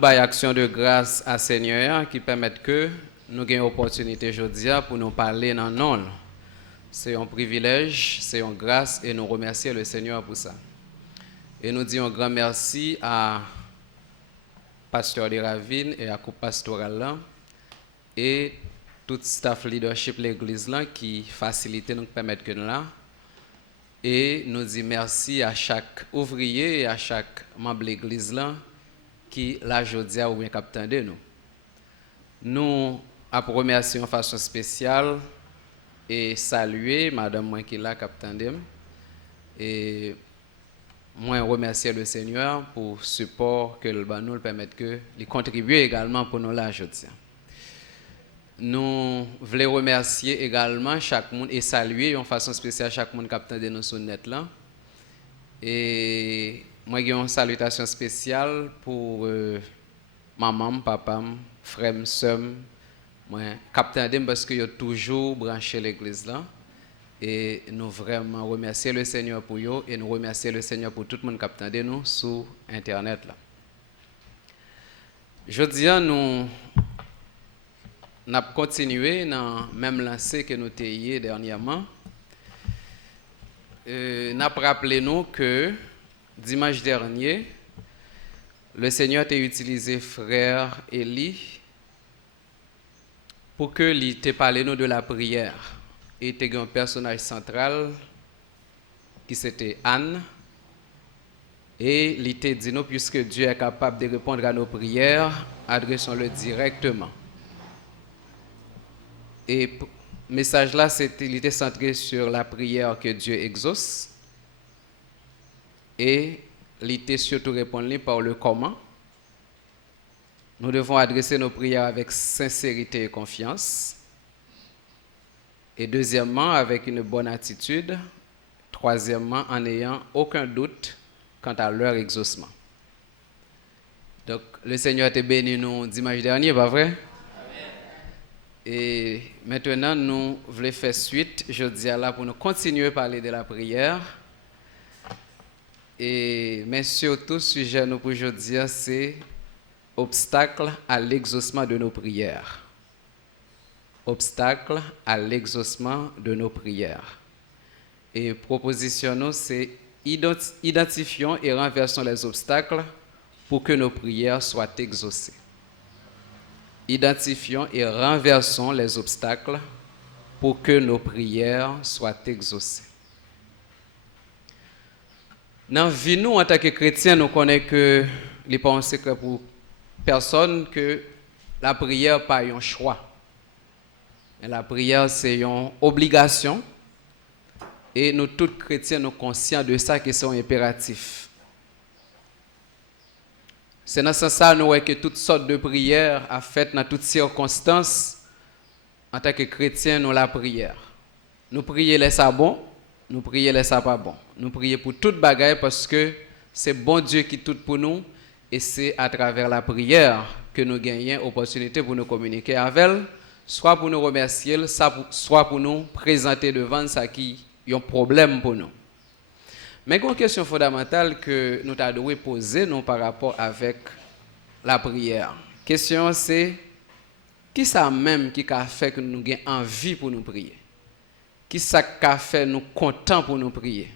baillons action de grâce à Seigneur qui permettent que nous ayons l'opportunité aujourd'hui pour nous parler dans non. C'est un privilège, c'est une grâce et nous remercions le Seigneur pour ça. Et nous disons un grand merci à Pasteur de Ravine et à Coupe Pastorale et tout staff leadership de l'église là qui facilite nous permettre que nous là. Et nous disons merci à chaque ouvrier et à chaque membre de l'église là qui la jodia ou bien capitaine de nous. Nous remercions de façon spéciale et saluer madame moi qui là capitaine de et moi remercier le Seigneur pour le support que le nous permettre que les contribuer également pour nous la jodia. Nous voulons remercier également chaque monde et saluer en façon spéciale chaque monde capitaine de nous sur net là. Et moi j'ai une salutation spéciale pour maman, papa, frère, sœur, moi capitaine de parce que yo toujours branché l'église là. Et nous vraiment remercier le Seigneur pour eux et nous remercier le Seigneur pour tout le monde capitaine de nous sur internet là. Jeudi nous avons continué dans le même lancé que nous avons dernièrement. Nous avons rappelé nous que dimanche dernier, le Seigneur a utilisé frère Élie pour que il te parlé nous de la prière. Et il était un personnage central qui c'était Anne. Et il t'a dit nous, puisque Dieu est capable de répondre à nos prières, adressons-le directement. Et le message là, il était centré sur la prière que Dieu exauce. Et il était surtout répondre par le comment. Nous devons adresser nos prières avec sincérité et confiance. Et deuxièmement, avec une bonne attitude. Troisièmement, en n'ayant aucun doute quant à leur exaucement. Donc, le Seigneur t'a béni nous dimanche dernier, pas vrai? Et maintenant, nous voulons faire suite, je dis là, pour nous continuer à parler de la prière. Mais surtout, le sujet nous pour aujourd'hui, c'est obstacle à l'exaucement de nos prières. Obstacle à l'exaucement de nos prières. Et proposition, nous, c'est identifions et renversons les obstacles pour que nos prières soient exaucées. Identifions et renversons les obstacles pour que nos prières soient exaucées. Dans la vie, nous, en tant que chrétiens, nous connaissons que il n'est pas un secret pour personne que la prière n'est pas un choix. Mais la prière, c'est une obligation. Et nous, tous chrétiens, nous sommes conscients de ça, que c'est un impératif. C'est dans ce sens nous voyons que toutes sortes de prières à faites dans toutes circonstances. En tant que chrétiens, nous la prière. Nous prions les ça bon, nous prions les ça pas bon. Nous prions pour toute bagaille parce que c'est bon Dieu qui tout pour nous et c'est à travers la prière que nous gagnons l'opportunité pour nous communiquer avec elle, soit pour nous remercier, soit pour nous présenter devant ça qui est un problème pour nous. Mais une question fondamentale que nous devons poser nous par rapport avec la prière. La question c'est, qui ça même qui a fait que nous ayons envie pour nous prier? Qui ça a fait nous contents pour nous prier?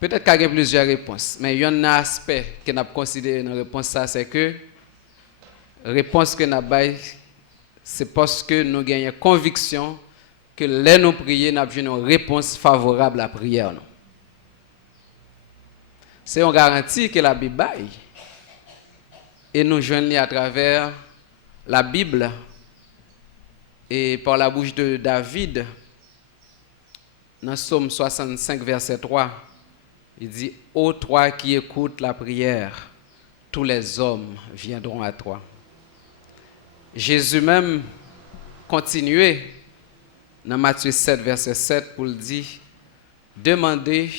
Peut-être qu'il y a plusieurs réponses, mais il y a un aspect que nous avons considéré dans la réponse, c'est que la réponse que nous avons, c'est parce que nous avons conviction que les nous prier, nous avons une réponse favorable à la prière. C'est une garantie que la Bible baille. Et nous joignons à travers la Bible et par la bouche de David, dans Psaume 65, verset 3, il dit « Ô toi qui écoutes la prière, tous les hommes viendront à toi. » Jésus même continuait dans Matthieu 7, verset 7, pour le dire « Demandez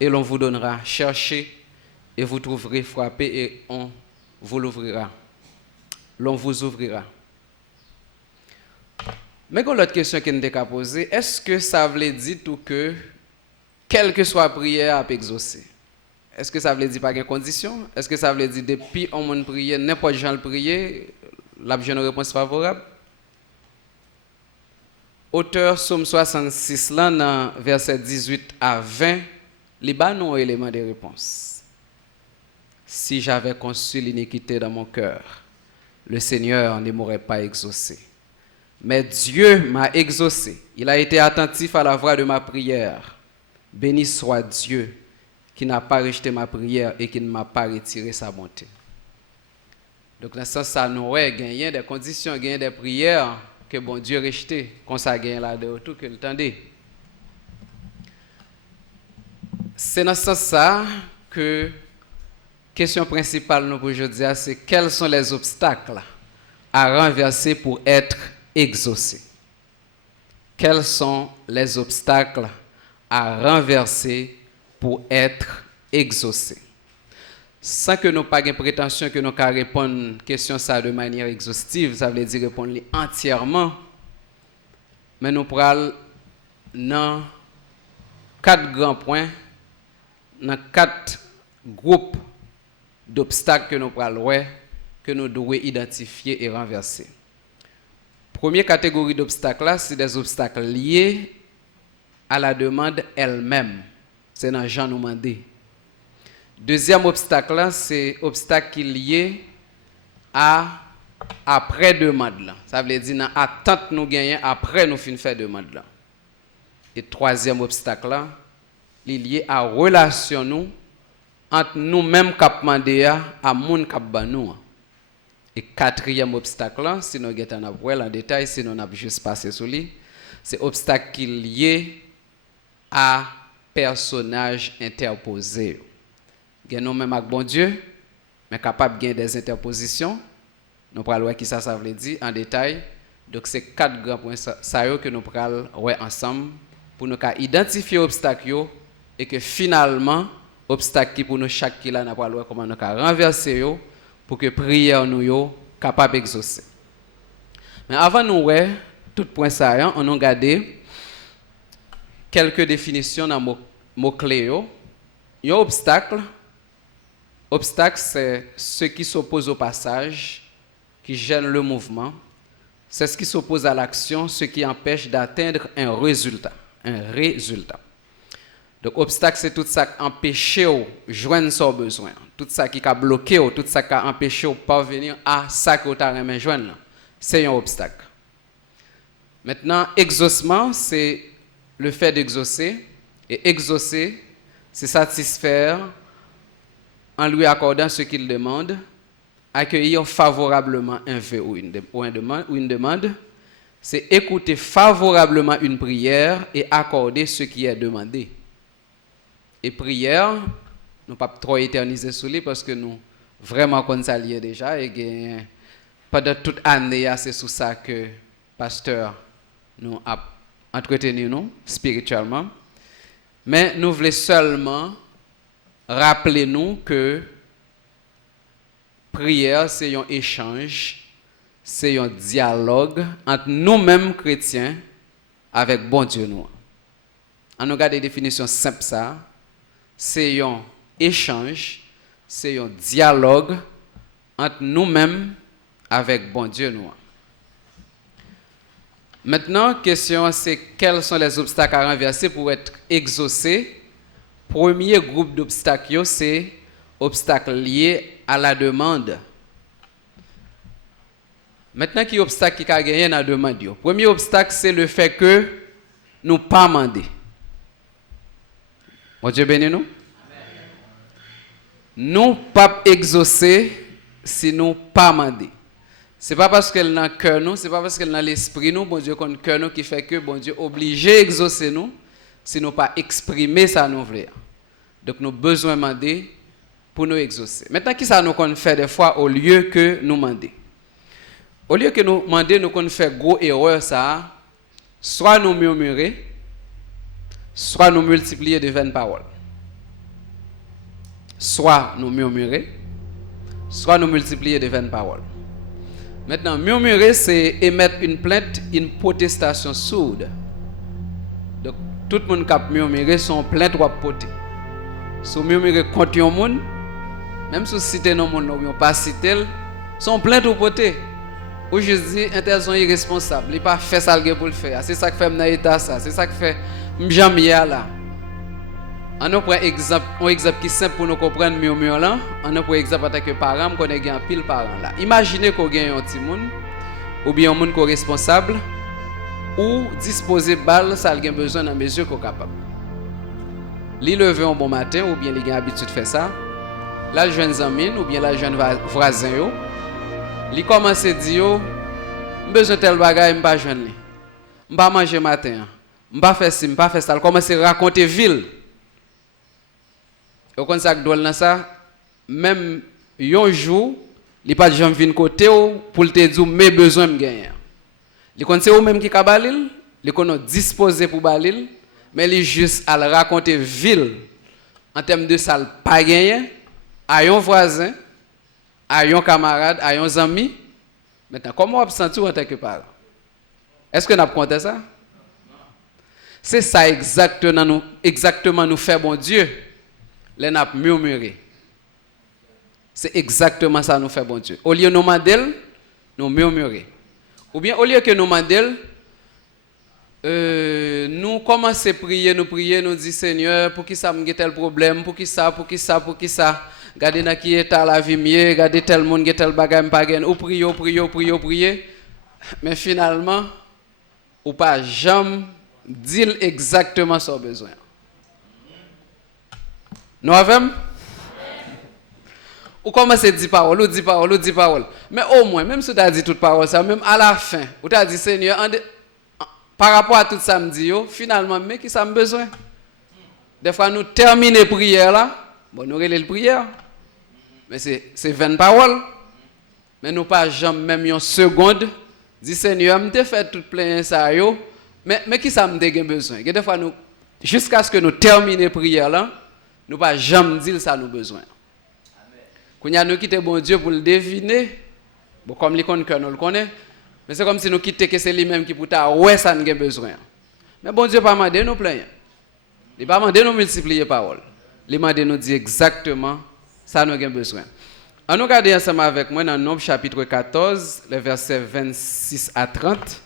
et l'on vous donnera, cherchez et vous trouverez, frappez et on vous l'ouvrira. L'on vous ouvrira. » Mais l'autre question que nous avons posée, est-ce que ça veut dire tout que, quelle que soit la prière, à exaucer? Est-ce que ça veut dire pas de condition? Est-ce que ça veut dire depuis on monde prier, n'importe gens le prier, la une réponse favorable? Auteur Somme 66 là dans verset 18 à 20, les bas non élément de réponse. Si j'avais conçu l'iniquité dans mon cœur, le Seigneur ne m'aurait pas exaucé. Mais Dieu m'a exaucé. Il a été attentif à la voix de ma prière. Béni soit Dieu qui n'a pas rejeté ma prière et qui ne m'a pas retiré sa bonté. Donc dans ce sens, ça nous a gagné des conditions, gagné des prières que bon Dieu rejeté, qu'on ça gagne là de tout que l'entendez. C'est dans ce sens ça que question principale nous pour aujourd'hui, c'est quels sont les obstacles à renverser pour être exaucé. Quels sont les obstacles à renverser pour être exaucé? Sans que nous n'ayons pas de prétention que nous puissions répondre à la question ça de manière exhaustive, ça veut dire répondre entièrement. Mais nous prenons dans 4 grands points, dans 4 groupes d'obstacles que nous prenons, que nous devons identifier et renverser. Première catégorie d'obstacles, c'est des obstacles liés à la demande elle-même. C'est dans Jean nous demandé. Deuxième obstacle, c'est obstacle qui est lié à après demande. Ça veut dire dans attente nous gagnons après nous fin faire demande. Et troisième obstacle, il est lié à relation nous entre nous-mêmes qui demandé à moun qui ban nous. Et quatrième obstacle, si nous avons voir en détail, si nous avons juste passé sur lui, c'est obstacle qui est lié à personnage interposé. Nous même avec bon Dieu, mais capable de gagner des interpositions. Nous allons voir qui ça veut dire en détail. Donc c'est 4 grands points que nous allons voir ensemble pour nous identifier les obstacles et que finalement, obstacle qui pour nous chaque qui là, nous allons voir comment nous renverser pour que prière nous yo capable d'exaucer. Mais avant nous voir tout point ça, on a regardé quelques définitions dans mots clés yo. Un obstacle, c'est ce qui s'oppose au passage, qui gêne le mouvement. C'est ce qui s'oppose à l'action, ce qui empêche d'atteindre un résultat. Donc, obstacle, c'est tout ça qui empêche de joindre son besoin. Tout ça qui a bloqué, tout ça qui a empêché de parvenir à ça que vous avez joindre. C'est un obstacle. Maintenant, exaucement, c'est le fait d'exaucer. Et exaucer, c'est satisfaire en lui accordant ce qu'il demande, accueillir favorablement un vœu ou une demande, c'est écouter favorablement une prière et accorder ce qui est demandé. Et prière, nous ne pouvons pas trop éterniser sur lui parce que nous vraiment qu'on s'allie déjà et pendant toute année, c'est sous ça que pasteur nous a entretenu nous spirituellement. Mais nous voulons seulement rappeler nous que prière, c'est un échange, c'est un dialogue entre nous-mêmes chrétiens avec bon Dieu nous. On regarde des définitions simples ça. C'est un échange, c'est un dialogue entre nous-mêmes avec bon Dieu nous. Maintenant, question c'est quels sont les obstacles à renverser pour être exaucé. Premier groupe d'obstacles, c'est obstacles liés à la demande. Maintenant, qui est obstacle qui a gagné dans la demande? Premier obstacle, c'est le fait que nous pas demander. Bon Dieu béni nous. Nous pas exaucer si nous pas demander. C'est pas parce qu'elle dans le cœur nous, c'est pas parce qu'elle dans l'esprit nous, bon Dieu qu'on cœur nous qui fait que bon Dieu obligé exaucer nous si nous pas exprimer ça nous voulons. Donc nous besoin demander pour nous exaucer. Maintenant qui ça nous qu'on fait des fois au lieu que nous demander. Au lieu que nous demander nous qu'on fait gros erreur ça, soit nous murmurer, soit nous multiplier de vaines paroles. Soit nous murmurer, soit nous multiplier de vaines paroles. Maintenant, murmurer, c'est émettre une plainte, une protestation sourde. Donc, tout le monde qui a murmuré son plainte ou poté. Si vous murmurez contre un monde, même si vous citez un monde, vous ne pas citer, sont pleins de potés. Ou je dis, intention irresponsable, il n'a pas fait ça pour le faire. C'est ça qui fait dans l'état ça, c'est ça qui fait m'jamia là. On a pris un exemple qui est simple pour nous comprendre murmure là. On a pris exemple en tant que parent, qu'on a un pile parent là. Imaginez qu'on gagne un petit monde ou bien un monde qui est responsable ou disposer balle ça a besoin dans mesure qu'on est capable. Li lever un bon matin ou bien il a l'habitude de faire ça. Là jeune ami ou bien la jeune voisin yo, li commence à dire besoin tel bagage m'pas joindre li. M'pas manger matin. M'pas faire ci, m'pas faire ça. Il commence à raconter ville. Au kon ça doit dans ça même un jour, il pas de gens viennent côté pour te dire mes besoins me gagner. Il kon c'est ou même qui ka balil, il kon disposé pour balil. Mais il juste à raconter ville en termes de ça pas gagné à un voisin, à un camarade, à un ami. Maintenant, comment on se sent en tant que parent? Est-ce que nous avons compté ça? C'est ça exactement nous fait bon Dieu. Les n'a murmuré. C'est exactement ça nous fait bon Dieu. Au lieu de nous demander, nous murmurer. Ou bien au lieu que nous demander, nous commençons à prier, nous disons Seigneur, pour qui ça me tel problème, pour qui ça. Regardez dans qui est la vie mieux, regardez tel monde qui tel bagage pas gain. Ou prier. Mais finalement, ou pas jamais dire exactement son besoin. Nous avons ou commencez à dire parole. Mais au moins, même si tu as dit toute parole, ça, même à la fin, ou tu as dit Seigneur, par rapport à tout ça me dit, finalement, mais qui ça me besoin? Des fois, nous terminons la prière là, bon, nous relèvons la prière, mais c'est 20 paroles. Mais nous pas jamais même une seconde, dit Seigneur, je t'ai fait tout plein ça, mais qui ça me dit besoin? Des fois, nous, jusqu'à ce que nous terminions la prière là, nous pas jamais dire ça nous besoin. Quand nous quittons bon Dieu pour le deviner, bon, comme les que nous le connaissons, mais c'est comme si nous quittons que c'est lui-même qui pour ta ouais ça nous a besoin. Mais bon Dieu pas demandé nous plein. Il pas demandé nous multiplier paroles. Il m'a demandé nous dire exactement ça nous a besoin. On nous regarde ensemble avec moi dans Nombre chapitre 14, les versets 26 à 30.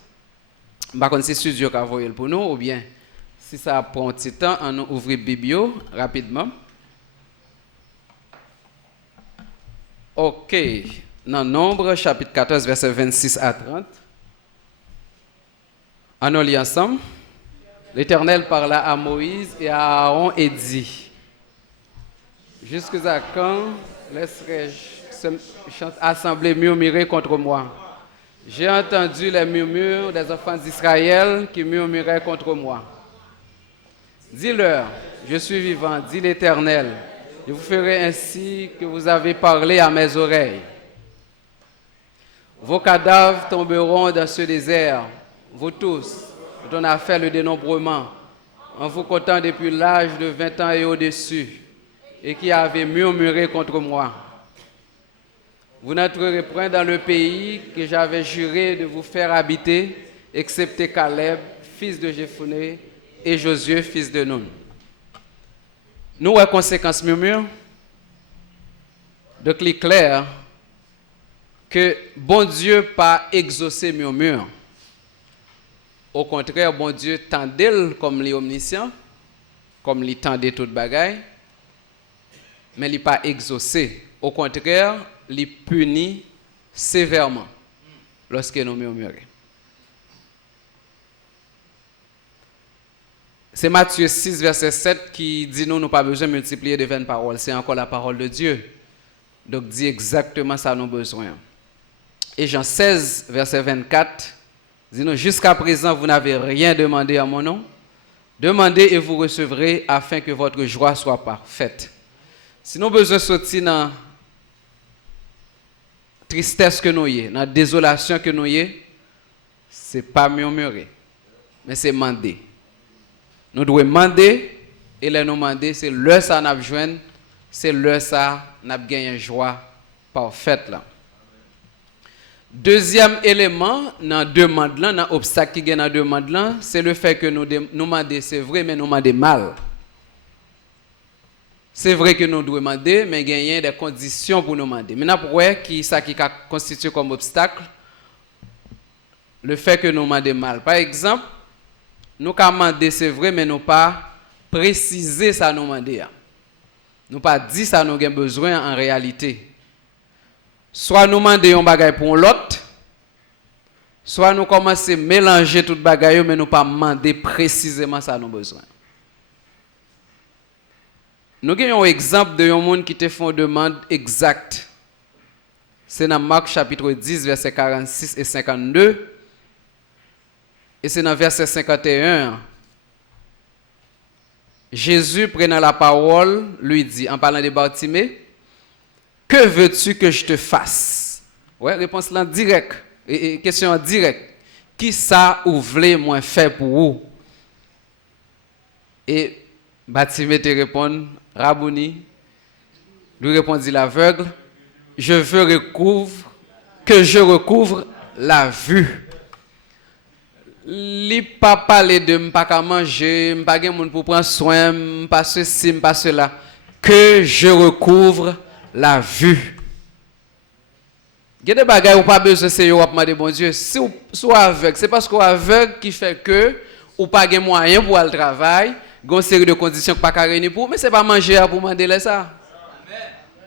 Par contre, c'est studio qui a envoyé pour nous ou bien si ça prend un petit temps, on nous ouvre Biblio rapidement. OK. Dans Nombre, chapitre 14, verset 26 à 30. On nous lit ensemble. L'Éternel parla à Moïse et à Aaron et dit, jusqu'à quand laisserai-je cette assemblée murmurer contre moi? J'ai entendu les murmures des enfants d'Israël qui murmuraient contre moi. Dis-leur, je suis vivant, dit l'Éternel. Je vous ferai ainsi que vous avez parlé à mes oreilles. Vos cadavres tomberont dans ce désert, vous tous, dont on a fait le dénombrement, en vous comptant depuis l'âge de 20 ans et au-dessus, et qui avez murmuré contre moi. Vous n'entrerez point dans le pays que j'avais juré de vous faire habiter, excepté Caleb, fils de Jephuné, et Josué, fils de Nun. Nous, à conséquence murmure, donc il est clair que bon Dieu pas exaucé murmure. Au contraire, bon Dieu tendait comme les omniscients, comme il tendait toute bagaille, mais il pas exaucé. Au contraire, il punit sévèrement lorsque nous murmurons. C'est Matthieu 6, verset 7 qui dit nous n'avons pas besoin de multiplier de 20 paroles. C'est encore la parole de Dieu. Donc, dit exactement ça nous besoin. Et Jean 16, verset 24, dit nous jusqu'à présent, vous n'avez rien demandé à mon nom. Demandez et vous recevrez afin que votre joie soit parfaite. Si nous avons besoin de sortir dans la tristesse que nous avons, dans la désolation que nous avons, ce n'est pas murmurer, mais c'est demander. Nous devons demander, et les nous demander, c'est le ça nous joindre, c'est le ça nous gagner une joie parfaite là. Deuxième élément dans demande là, dans obstacle qui gagne dans demande là, c'est le fait que nous demander c'est vrai mais nous demander mal. c'est vrai que nous devons demander, mais il y a des conditions pour nous demander. Maintenant, pourquoi qui ça qui constitue comme obstacle le fait que nous demandons mal. Par exemple, nous avons demandé, c'est vrai, mais nous pas préciser ça nous demander. Nous pas dit ça nous avons besoin en réalité. Soit nous demandons un bagage pour l'autre, soit nous commençons à mélanger tout bagage, mais nous pas demander précisément ça nous besoin. Nous avons un exemple de un monde qui te font une demande exacte. C'est dans Marc chapitre 10, versets 46 et 52. Et c'est dans verset 51. Jésus, prenant la parole, lui dit, en parlant de Bartimée, que veux-tu que je te fasse? Ouais, réponse là directe. Et question directe. Qui ça ou voulez moi faire pour vous? Et Bartimée te répond, Rabouni, lui répondit l'aveugle, je veux que je recouvre la vue. Li pas parler de m'pas qu'à manger, m'pas gen moun pour prendre soin, m'pas ceci, m'pas cela. Que je recouvre la vue. Il y a des bagages où pas besoin de yo demander bon Dieu. Si vous êtes aveugle, c'est parce que vous aveugle qui fait que ou pas gen moyen pour aller travail, gon série de conditions que pas réunir pour, mais c'est pas manger pour demander ça.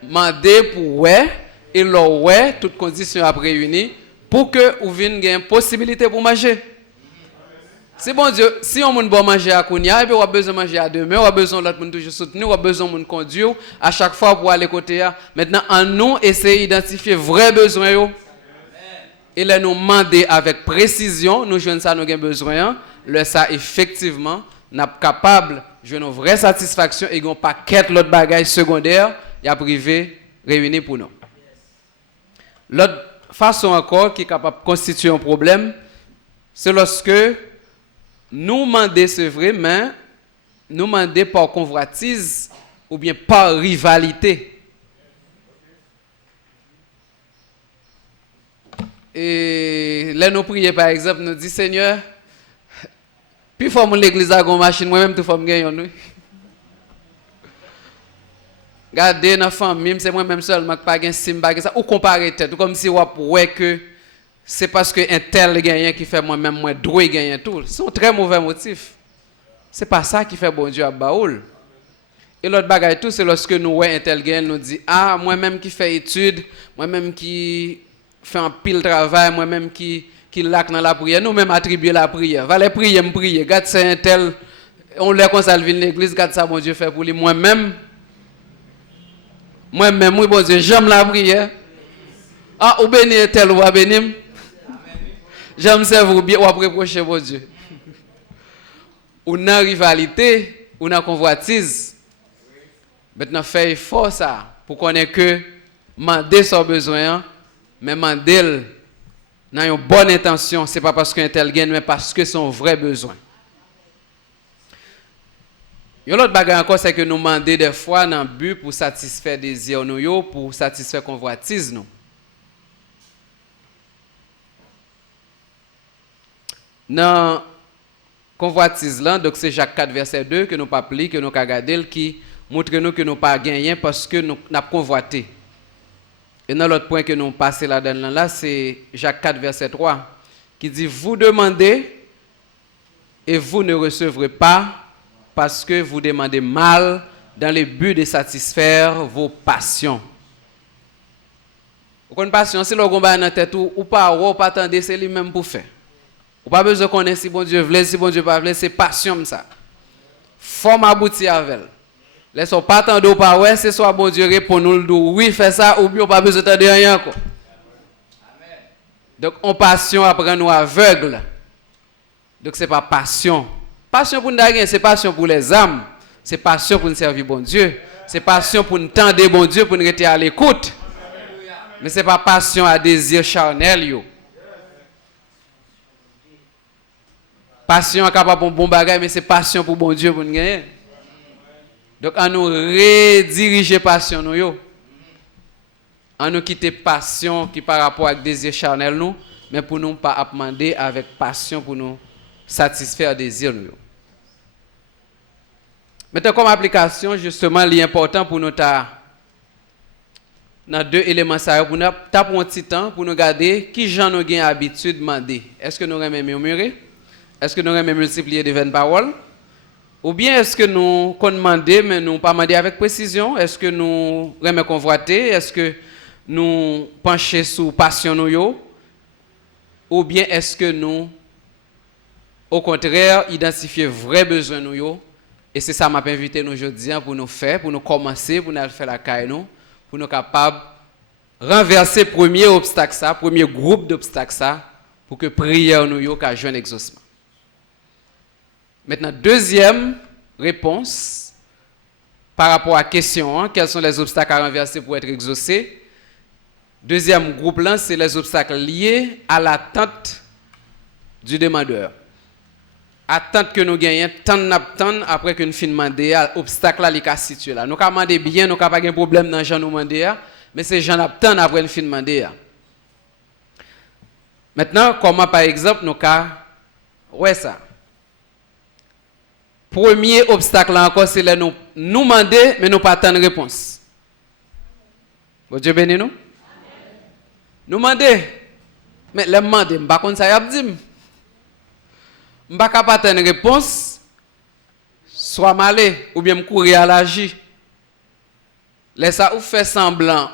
Demander pour ouais et là ouais toutes conditions à réunir pour que vous vienne une possibilité pour manger. C'est bon Dieu, si on bon manger à Kounia, on a besoin de manger à demain, on a besoin de l'autre toujours soutenir, on a besoin de conduire à chaque fois pour aller côté. Maintenant, en nous, essayer d'identifier vrais besoins. Et là, nous demander avec précision, nous jeunes ça, nous avons besoin. Le ça, effectivement, nous sommes capables de jouer une vraie satisfaction et un paquet d'autres bagages secondaires, il y a privé réunis pour nous. L'autre façon encore qui est capable de constituer un problème, c'est lorsque nous demander, c'est vrai, mais nous demander par convoitise ou bien par rivalité. Et là, nous prions, par exemple, nous disons, Seigneur, puis il faut que l'église ait une machine, moi-même, tout faut que je gagne. Regardez dans la famille, c'est moi-même seulement qui n'ai pas sim, ça, ou comparer tête, comme si on pourrait que c'est parce que un tel gagnant qui fait moi-même moi droit gagner tout. C'est un très mauvais motif. C'est pas ça qui fait bon Dieu à Baoul. Et l'autre bagaille tout c'est lorsque nous voyons un tel gagnant nous dit ah moi-même qui fait études, moi-même qui fait un pile travail, moi-même qui lac dans la prière, nous même attribuer la prière. Va les prier, me prier. Garde c'est un tel on l'a comme ça vient l'église, garde ça bon Dieu fait pour lui moi-même oui bon Dieu, j'aime la prière. Ah ou béni tel ou va bénir. J'aime servir bien ou après reprocher mon Dieu. Ou dans rivalité, ou dans convoitise. Maintenant, fait effort ça pour connaître que demander son besoin, mais demander dans une bonne intention, ce n'est pas parce qu'un tel gagne, mais parce que c'est un vrai besoin. Il y a l'autre bagage encore, c'est que nous demandons des fois dans le but pour satisfaire des désirs nous, pour satisfaire convoitise nous. Dans convoitise là, donc c'est Jacques 4 verset 2 que nous pas pli, que nous avons regardé qui montre nous que nous pas gagné parce que nous n'a convoité. Et dans l'autre point que nous passons là-dedans là, c'est Jacques 4 verset 3 qui dit vous demandez et vous ne recevrez pas parce que vous demandez mal dans le but de satisfaire vos passions. Vous connaissez passion, si l'on a dans tête ou pas attendre, c'est lui-même pour faire. Ou pas besoin de connaître si bon Dieu veut, si bon Dieu pas veut, c'est passion ça. Forme aboutir avec elle. Laissons pas attendre ou pas ouais, c'est soit bon Dieu répond nous oui, fais ça ou bien pas besoin de rien quoi. Amen. Donc on passion après nous aveugle. Donc c'est pas passion. Passion pour nous gagner, c'est passion pour les âmes, c'est passion pour nous servir bon Dieu, c'est passion pour nous tendre bon Dieu pour nous rester à l'écoute. Mais c'est pas passion à désir charnel yo. Passion capable pour bon bagage mais c'est passion pour bon Dieu pour nous gagner. Donc à nous rediriger passion nous yo. À nous quitter passion qui par rapport avec désir charnel nous mais pour nous pas demander avec passion pour nous satisfaire désir nous. Maintenant, comme application, justement, l'important pour nous dans deux éléments ça pour nous taper un petit temps pour nous garder qui gens nous gain habitude demander. Est-ce que nous aimons murmurer? Est-ce que nous aimons multiplier des vaines paroles? Ou bien est-ce que nous demandons mais nous pas demander avec précision? Est-ce que nous aimons convoiter? Est-ce que nous pencher sous passion nous yo? Ou bien est-ce que nous au contraire identifier vrai besoin nous yo? Et c'est ça m'a invité nous aujourd'hui pour nous faire, pour nous commencer, pour nous faire la caille nous, pour nous capables renverser premier obstacle ça, premier groupe d'obstacles ça, pour que prière nous yo ka joindre exaucement. Maintenant deuxième réponse par rapport à la question, quels sont les obstacles à renverser pour être exaucé? Deuxième groupe là, c'est les obstacles liés à l'attente du demandeur. Attente que nous gagnons, tant après que nous finissons demander, l'obstacle là, il est situé là. Nous avons demandé bien, nous n'avons pas de problème dans les gens nous demander, mais c'est gens attendent après nous finissons demander. Maintenant, comment par exemple, nous avons, ouais ça. Premier obstacle là encore, c'est là nous demander, mais nous pas attendre réponse. Bon Dieu béni nous. Nous demander, mais les demander, je ne sais pas ça y a dit. Je ne peux pas avoir une réponse, soit malé ou bien me courir à l'agir. Laisse ça ou fait semblant,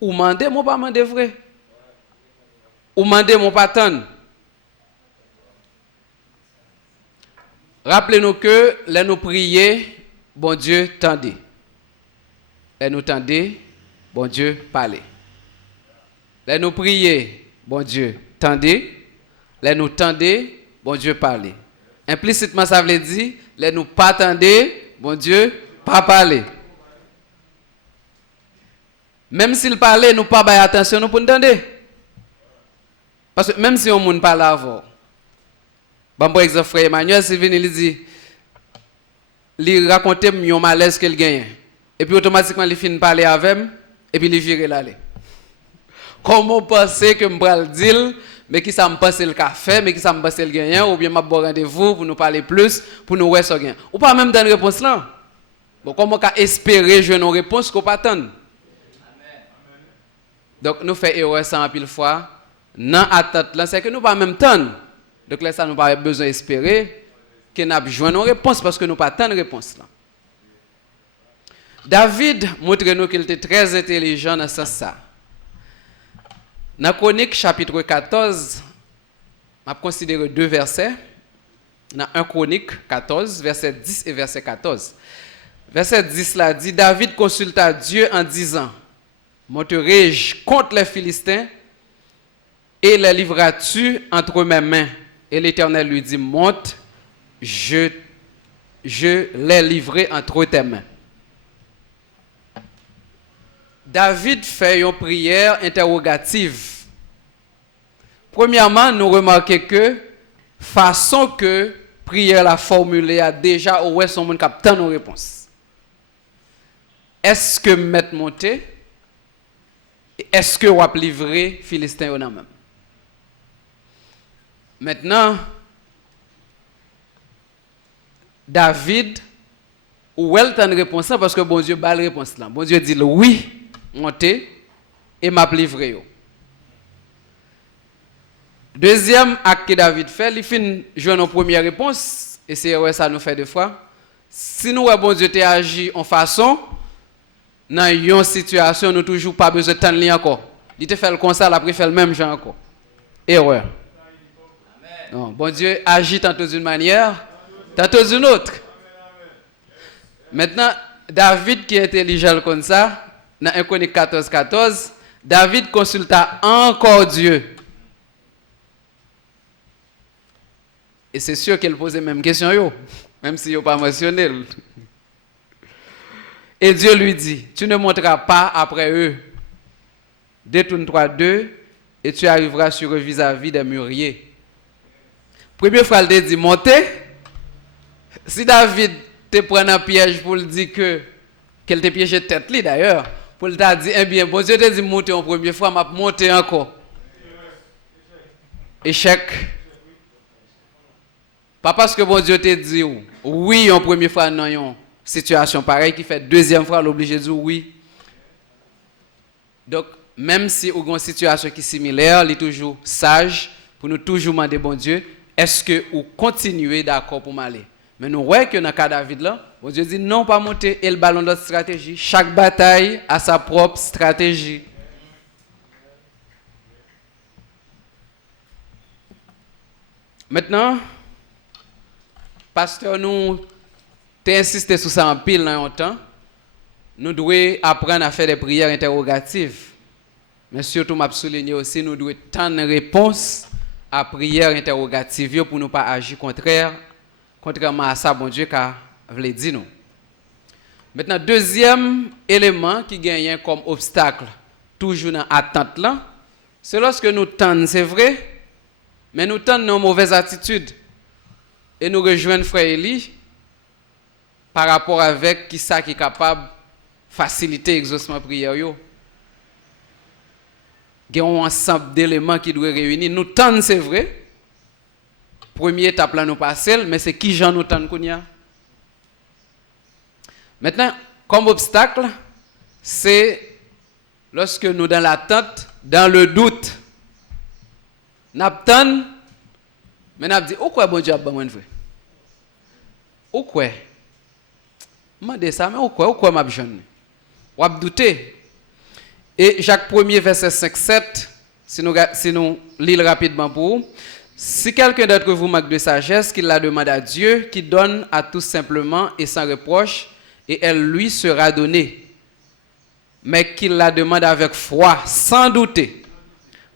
ou demander, moi pas demander vrai. Ou demander, moi pas attendre. Rappelez-nous que les nous prier, bon Dieu tendez. Les nous tendez, bon Dieu parlez. Les nous prier, bon Dieu tendez. Les nous tendez, bon Dieu parler. Implicitement, ça veut dire, les nous pas attendre, bon Dieu, pas parler. Même s'il parlait, nous pas bailler attention, nous pour entendre. Parce que même si on ne parle avant, bon, par exemple, frère Emmanuel, c'est venu, il dit, il raconte un malaise qu'il gagne. Et puis automatiquement, il finit de parler avec moi, et puis il vire l'aller. Comment penser que je vais le dire? Mais qui ça me passe le café, mais qui ça me passe le gagnant, ou bien m'a bon rendez-vous pour nous parler plus, pour nous voir ça gagnant. Ou pas même dans une réponse là. Bon, comment on espérer jouer nos réponses qu'on pas attendre. Donc nous faisons erreur ça en pile fois. Non attente là, c'est que nous pas même temps. Donc là ça nous pas besoin d'espérer que nous jouer nos réponses parce que nous pas attendre réponse là. David montre-nous qu'il était très intelligent dans ce sens ça. Dans Chronique chapitre 14, je vais considérer deux versets. Dans 1 Chronique 14, verset 10 et verset 14. Verset 10 là dit, David consulta Dieu en disant, monterai-je contre les Philistins et les livreras-tu entre mes mains? Et l'Éternel lui dit, monte, je les livrerai entre tes mains. David fait une prière interrogative. Premièrement, nous remarquons que façon que prière la formulée a déjà où est son monde captant nos réponses. Est-ce que mettre monter? Est-ce que vous avez livré Philistin ou non même? Maintenant, David, où est le réponse parce que bon Dieu bat la réponse là. Bon Dieu dit oui. Monter et m'a livré. Deuxième acte que David fait, il finit jouer nos premières réponses et c'est ouais ça nous fait deux fois. Si nous bon Dieu t'a agi en façon dans une situation nous toujours pas besoin de temps encore. Il te fait le constat après fait le même genre encore. Erreur. Non, bon Dieu agit tantôt d'une manière, tantôt d'une autre. Maintenant David qui est intelligent comme ça, dans 1 Chronique 14, 14, David consulta encore Dieu. Et c'est sûr qu'elle posait la même question, même si il n'a pas mentionné. Et Dieu lui dit, tu ne monteras pas après eux. Détourne-toi d'eux et tu arriveras sur eux vis-à-vis des mûriers. Première fois, il dit, montez. Si David te prend un piège pour le dire qu'elle te piégé tête d'ailleurs, pour t'a dit, eh bien, bon Dieu te dit monter en première fois, m'a monter encore. Échec. Pas parce que bon Dieu te dit oui en première fois, non, situation pareille qui fait deuxième fois l'obligé de dire oui. Donc, même si vous avez une situation qui est similaire, il est toujours sage pour nous toujours demander, bon Dieu, est-ce que vous continuez d'accord pour m'aller? Mais nous voyons que dans le cas de David, là, bon Dieu dit non, pas monter et le ballon de stratégie. Chaque bataille a sa propre stratégie. Maintenant, pasteur, nous t'ai insisté sur ça en pile dans un temps. Nous devons apprendre à faire des prières interrogatives. Mais surtout, je souligner aussi, nous devons tendre réponse à prière interrogative pour ne pas agir contrairement à ça, bon Dieu, qu'a voulu dire nous. Maintenant, deuxième élément qui gagne comme obstacle, toujours dans l'attente là, c'est lorsque nous tendons, c'est vrai, mais nous tendons nos mauvaises attitudes. Et nous rejoignons frère Eli par rapport avec qui ça qui est capable de faciliter l'exaucement prière. Il y a un ensemble d'éléments qui doivent réunir. Nous tendons, c'est vrai. Première étape là, nous passons, mais c'est qui j'en nous tendons qu'on y a. Maintenant, comme obstacle, c'est lorsque nous dans l'attente, dans le doute, nous attendons, mais nous disons, pourquoi bon Dieu a besoin de vrai? Pourquoi? Je me dis ça, mais pourquoi m'a besoin? On a douté. Et Jacques 1er, verset 5-7, si nous lisons rapidement pour vous. Si quelqu'un d'entre vous manque de sagesse, qu'il la demande à Dieu, qui donne à tous simplement et sans reproche, et elle lui sera donnée. Mais qu'il la demande avec foi, sans douter.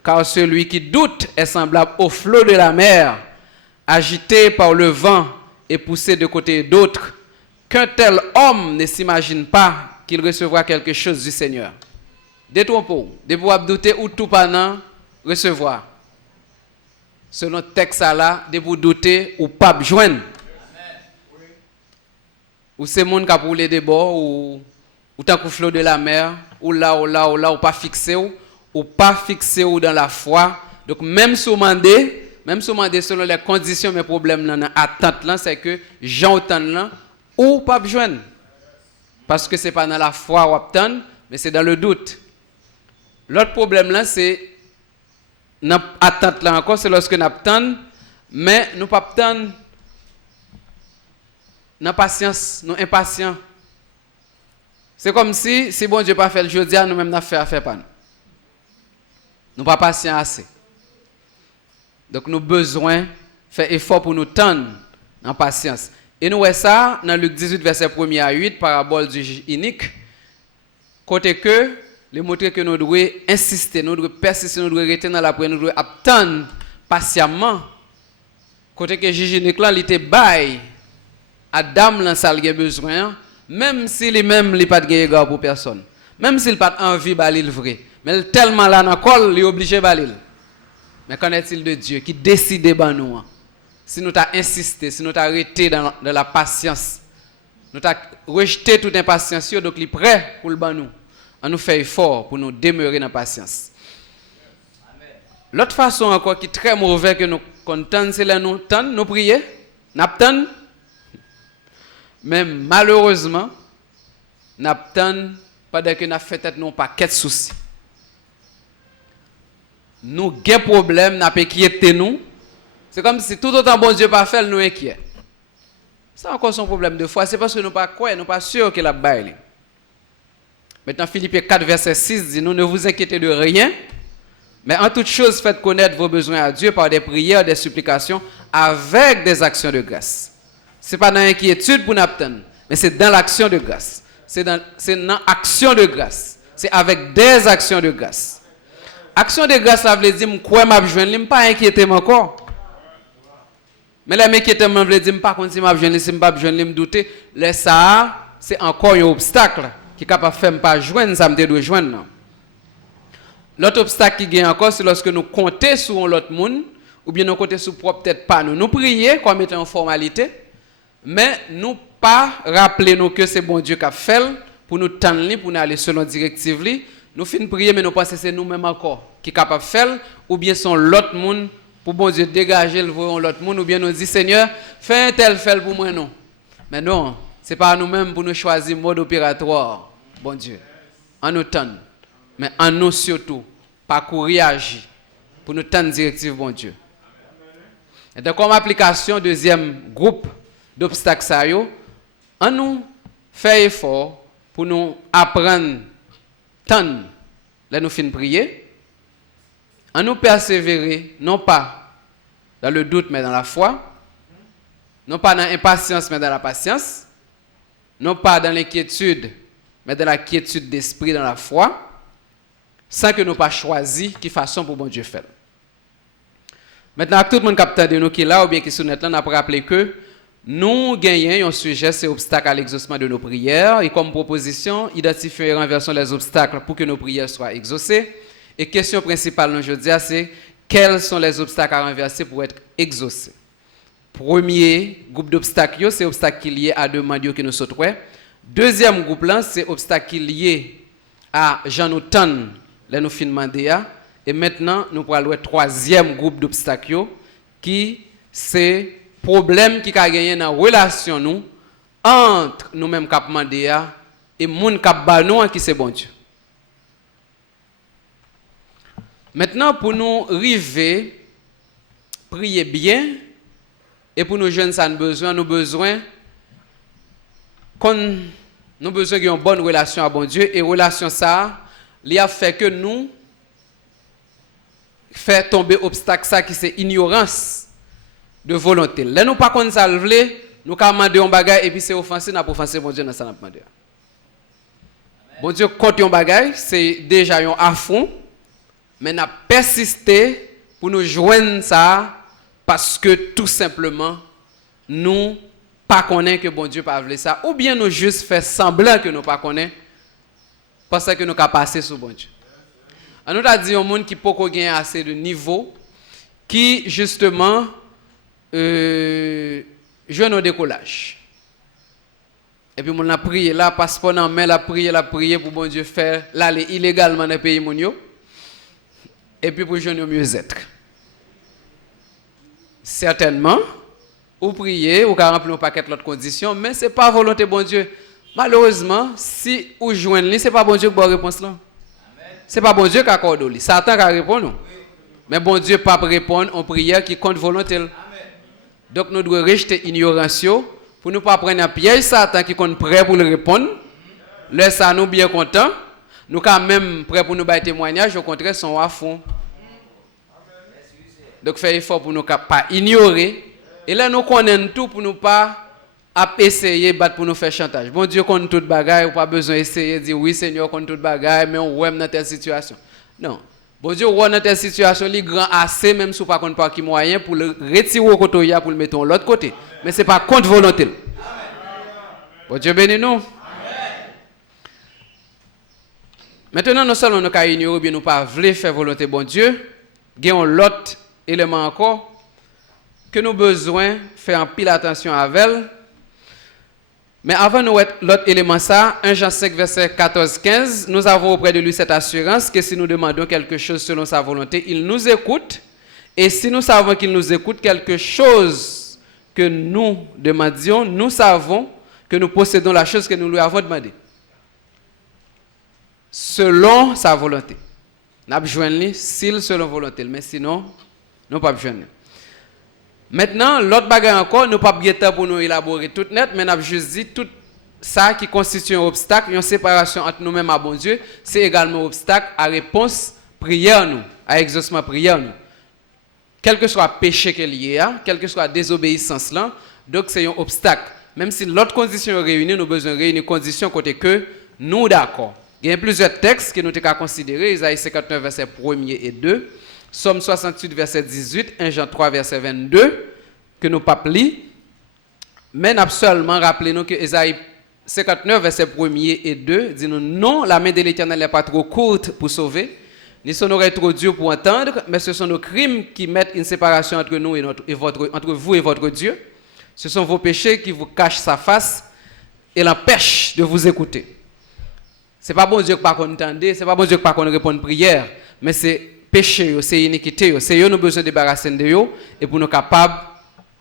Car celui qui doute est semblable au flot de la mer, agité par le vent et poussé de côté et d'autre. Qu'un tel homme ne s'imagine pas qu'il recevra quelque chose du Seigneur. Détrompez-vous, de pouvoir douter ou tout pendant recevoir. Selon le texte là, de vous douter ou pas joindre. Ou c'est monde qui a pour les débords ou tant que flot de la mer ou là ou pas fixé ou pas fixé ou dans la foi. Donc même si vous demandez selon les conditions mes problèmes dans l'attente là, c'est que j'entends là ou pas joindre. Parce que c'est pas dans la foi ou attendre, mais c'est dans le doute. L'autre problème là, c'est dans l'attente là encore, c'est lorsque nous attendons, mais nous pas attendre dans patience, nous impatients. C'est comme si bon Dieu pas fait le jeudi, nous même n'a fait pas nous. Nous pas patients assez. Donc nous besoin faire effort pour nous tendre en patience. Et nous voyons ça dans Luc 18 verset 1 à 8 parabole du juge inique. Côté que les montrer que nous devons insister, nous devons persister, nous devons rester dans la prière, nous devons attendre patiemment. Côté que juge inique là, il était bail Adam là ça a besoin, même s'il est même il pas de regard pour personne. Même s'il pas envie baler le vrai, mais tellement là dans col, il est obligé baler. Mais qu'en est-il de Dieu qui décide ban nous? Si nous t'a insisté, si nous t'a arrêté dans la patience, nous t'a rejeté toute impatience, donc il est prêt pour le ban nous. On nous fait effort pour nous demeurer dans la patience. L'autre façon encore qui est très mauvaise que nous contents, c'est là nous tendre, nous prier, nous attendre. Mais malheureusement, nous attendre pendant que nous fait tête non pas quel souci. Nous avons des problèmes, nous inquiétons nous. C'est comme si tout autant bon Dieu pas fait, nous inquiets. C'est encore son problème de foi. C'est parce que nous pas quoi, nous pas sûr qu'il a baillé. Maintenant, Philippiens 4, verset 6 dit, nous ne vous inquiétez de rien, mais en toute chose, faites connaître vos besoins à Dieu par des prières, des supplications, avec des actions de grâce. Ce n'est pas dans l'inquiétude pour nous attendre, mais c'est dans l'action de grâce. C'est dans l'action de grâce. C'est avec des actions de grâce. Action de grâce, ça veut dire, quoi m'a besoin, je ne pas inquiéter encore. Mais là, m'inquiéter, je veut dire, pas contre si m'a besoin, si m'a besoin, je me douter. Là, ça, c'est encore un obstacle qui est capable de faire pas joindre, ça me doit joindre. L'autre obstacle qui gagne encore, c'est lorsque nous comptons sur l'autre monde, ou bien nous comptons sur propre tête pas nous. Nous prions comme étant une formalité, mais nous pas rappeler nous que c'est bon Dieu qui a fait pour nous tendre, pour nous aller selon directive. Nous finissons prier, mais nous pensons que c'est nous-mêmes encore qui est capable de faire, ou bien sont l'autre monde pour bon Dieu dégager le voyant l'autre monde, ou bien nous dit Seigneur, fais un tel fait pour moi non. Mais non, Ce n'est pas nous-mêmes pour nous choisir mode opératoire, bon Dieu. En nous tendre, mais en nous surtout, parcourir, agir, pour nous tendre directive, bon Dieu. Et donc, comme application, deuxième groupe d'obstacles, en nous faire effort pour nous apprendre, tendre, là nous finissons prier, en nous persévérer, non pas dans le doute, mais dans la foi, non pas dans l'impatience, mais dans la patience, non pas dans l'inquiétude, mais dans la quiétude d'esprit, dans la foi, sans que nous pas choisi qui façon pour bon Dieu faire. Maintenant, tout le monde capte de nous qui est là, ou bien qui sont net là, on a rappelé que nous gagnons un sujet, c'est obstacle à l'exaucement de nos prières, et comme proposition, identifier et renverser les obstacles pour que nos prières soient exaucées. Et question principale aujourd'hui, c'est quels sont les obstacles à renverser pour être exaucés. Premier groupe d'obstacles, c'est obstacle qui est lié à demander que nous sautons. Deuxième groupe là, c'est obstacle qui est lié à Jean nous tendre, là nous fin demander. Et maintenant, nous allons le troisième groupe d'obstacles qui c'est problème qui a gagné dans la relation nous entre nous-mêmes qui demander et moun qui ba nous qui c'est bon Dieu. Maintenant, pour nous arriver, prier bien, et pour nous jeunes, ça nous besoin d'une bonne relation à bon Dieu, et relation ça, il a fait que nous fait tomber obstacle ça qui c'est ignorance de volonté. Là nous pas qu'on ça nous ca demander un bagage et puis c'est offensé n'a pas offensé bon Dieu dans ça n'a demandé. Bon Dieu quand un bagage c'est déjà un à fond mais n'a persisté pour nous joindre ça parce que tout simplement nous pas connaît que bon Dieu pas veut ça ou bien nous juste fait semblant que nous pas connaît parce que nous ca passer sous bon Dieu. On nous a dit un monde qui peut gagner assez de niveau qui justement jeune au décollage. Et puis on a prié là passeport en main la prier pour bon Dieu faire l'aller illégalement dans le pays mon yo. Et puis pour jeune mieux-être. Certainement ou prier ou remplir un paquet d'autres conditions mais c'est pas volonté bon Dieu. Malheureusement si ou joindre lui c'est pas bon Dieu qui bonne réponse là. C'est pas bon Dieu qui accorde lui. Satan qui répond nous. Mais bon Dieu pas répondre en prière qui compte volonté. Donc nous devons rejeter l'ignorance pour ne pas prendre un piège Satan qui compte prêt pour le répondre. Laisse ça nous bien content. Nous quand même prêt pour nous bailler témoignage au contraire sont à fond. Donc faire effort pour nous pas ignorer et là nous connaissons tout pour nous pas essayer battre pour nous faire chantage. Bon Dieu compte toute bagaille, ou pas besoin essayer dire oui Seigneur compte toute bagaille mais on ouais dans telle situation. Non. Bon Dieu ouais dans telle situation, il grand assez même si pas compte pas qui moyen pour le retirer au côté pour le mettre de l'autre côté. Mais c'est pas contre volonté. Amen. Bon Dieu bénisse nous. Amen. Maintenant non seulement nous ca ignorer bien nous pas vouloir faire volonté bon Dieu, gagnons l'autre élément encore que nous besoin faire en pile attention avec elle. Mais avant nous l'autre élément ça, 1 Jean 5 verset 14-15, nous avons auprès de lui cette assurance que si nous demandons quelque chose selon sa volonté, il nous écoute. Et si nous savons qu'il nous écoute, quelque chose que nous demandions, nous savons que nous possédons la chose que nous lui avons demandé. Selon sa volonté. Nous avons besoin de s'il selon volonté, mais sinon, nous pas besoin de. Maintenant, l'autre bagage encore, nous pas bien temps pour nous élaborer tout net, mais nous avons juste dit tout ça qui constitue un obstacle, une séparation entre nous-mêmes et bon Dieu, c'est également un obstacle à réponse prière nous, à exaucement prière nous. Quel que soit le péché qu'il y a, quelle que soit la désobéissance là, donc c'est un obstacle. Même si l'autre condition est réunie, nous avons besoin de réunir une condition côté que nous d'accord. Il y a plusieurs textes que nous avons considérés, Isaïe 59 verset 1 et 2. Somme 68, verset 18, 1 Jean 3, verset 22, que nous pas pli. Mais nous seulement rappelez-nous que Isaïe 59, verset 1 et 2, dit nous non, la main de l'Éternel n'est pas trop courte pour sauver, ni son oreille trop dure pour entendre, mais ce sont nos crimes qui mettent une séparation entre nous entre vous et votre Dieu. Ce sont vos péchés qui vous cachent sa face et l'empêchent de vous écouter. C'est pas bon Dieu qui pas qu'on entendait, c'est pas bon Dieu qui pas qu'on répond prière, mais c'est péché, c'est iniquité, c'est nous besoin de débarrasser de eux et pour nous capables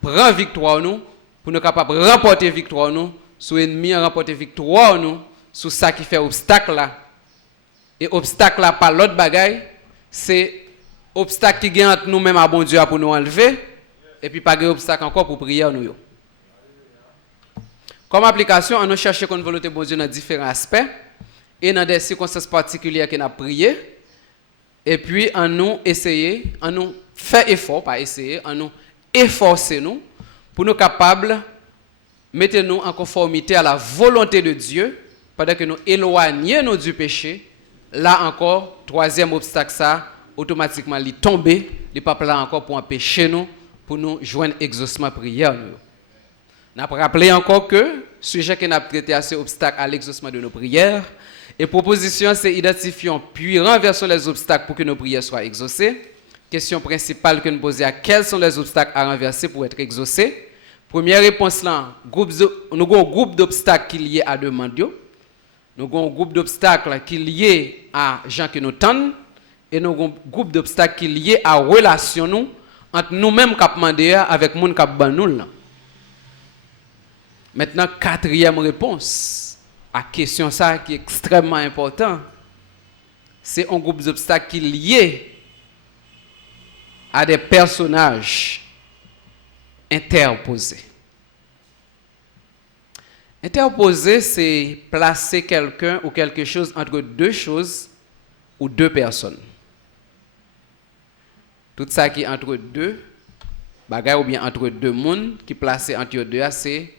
prendre victoire nous, pour nous capables remporter victoire nous sur ennemi, remporter victoire nous, sur ça qui fait obstacle là. Et obstacle là, pas l'autre bagaille, c'est obstacle qui gagne entre nous-mêmes à bon Dieu pour nous enlever, et puis pas de obstacle encore pour prier nous. Yo. Comme application, on a cherché qu'on volonté bon Dieu dans différents aspects, et dans des circonstances particulières qu'on a prié, et puis on nous essayer, on nous fait effort, pas essayer, on nous efforcer nous, pour nous capables mettre nous en conformité à la volonté de Dieu, pendant que nous éloignons du péché. Là encore, troisième obstacle, ça, automatiquement, il tombe, il n'est pas là encore pour empêcher nous, pour nous joindre exaucement prière. Nous avons rappelé encore que le sujet que nous avons traité, c'est l'obstacle à l'exaucement de nos prières. Et proposition, c'est identifier puis renverser les obstacles pour que nos prières soient exaucées. Question principale que nous posons, quels sont les obstacles à renverser pour être exaucés? Première réponse là, nous avons un groupe d'obstacles qui est lié à demande. Nous avons un groupe d'obstacles qui est lié à gens que nous tendons. Et nous avons un groupe d'obstacles qui est lié à relation nous, entre nous-mêmes qui demandons avec les gens qui ban nous. Maintenant, quatrième réponse à la question ça qui est extrêmement important, c'est un groupe d'obstacles qui est lié à des personnages interposés. Interposer, c'est placer quelqu'un ou quelque chose entre deux choses ou deux personnes. Tout ça qui est entre deux bagages ou bien entre deux mondes qui placé entre deux, c'est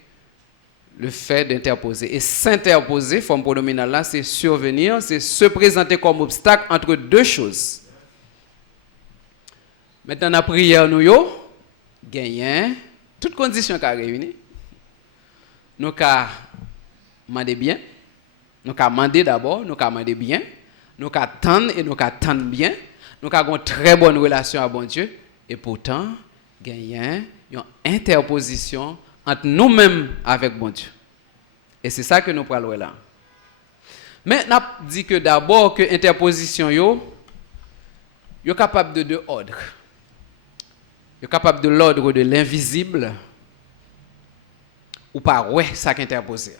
le fait d'interposer. Et s'interposer, forme pronominale là, c'est survenir, c'est se présenter comme obstacle entre deux choses. Maintenant, la prière, nous gagnons toutes conditions qui sont réunies. Nous avons demandé bien, nous avons demandé d'abord, nous avons demandé bien, nous avons attendre et nous avons attendre bien, nous avons une très bonne relation avec bon Dieu, et pourtant, gagnons une interposition entre nous-mêmes avec bon Dieu. Et c'est ça que nous parlons là. Mais nous avons dit que d'abord, que l'interposition est capable de deux ordres. Il est capable de l'ordre de l'invisible, ou pas ouais ça qui interposé.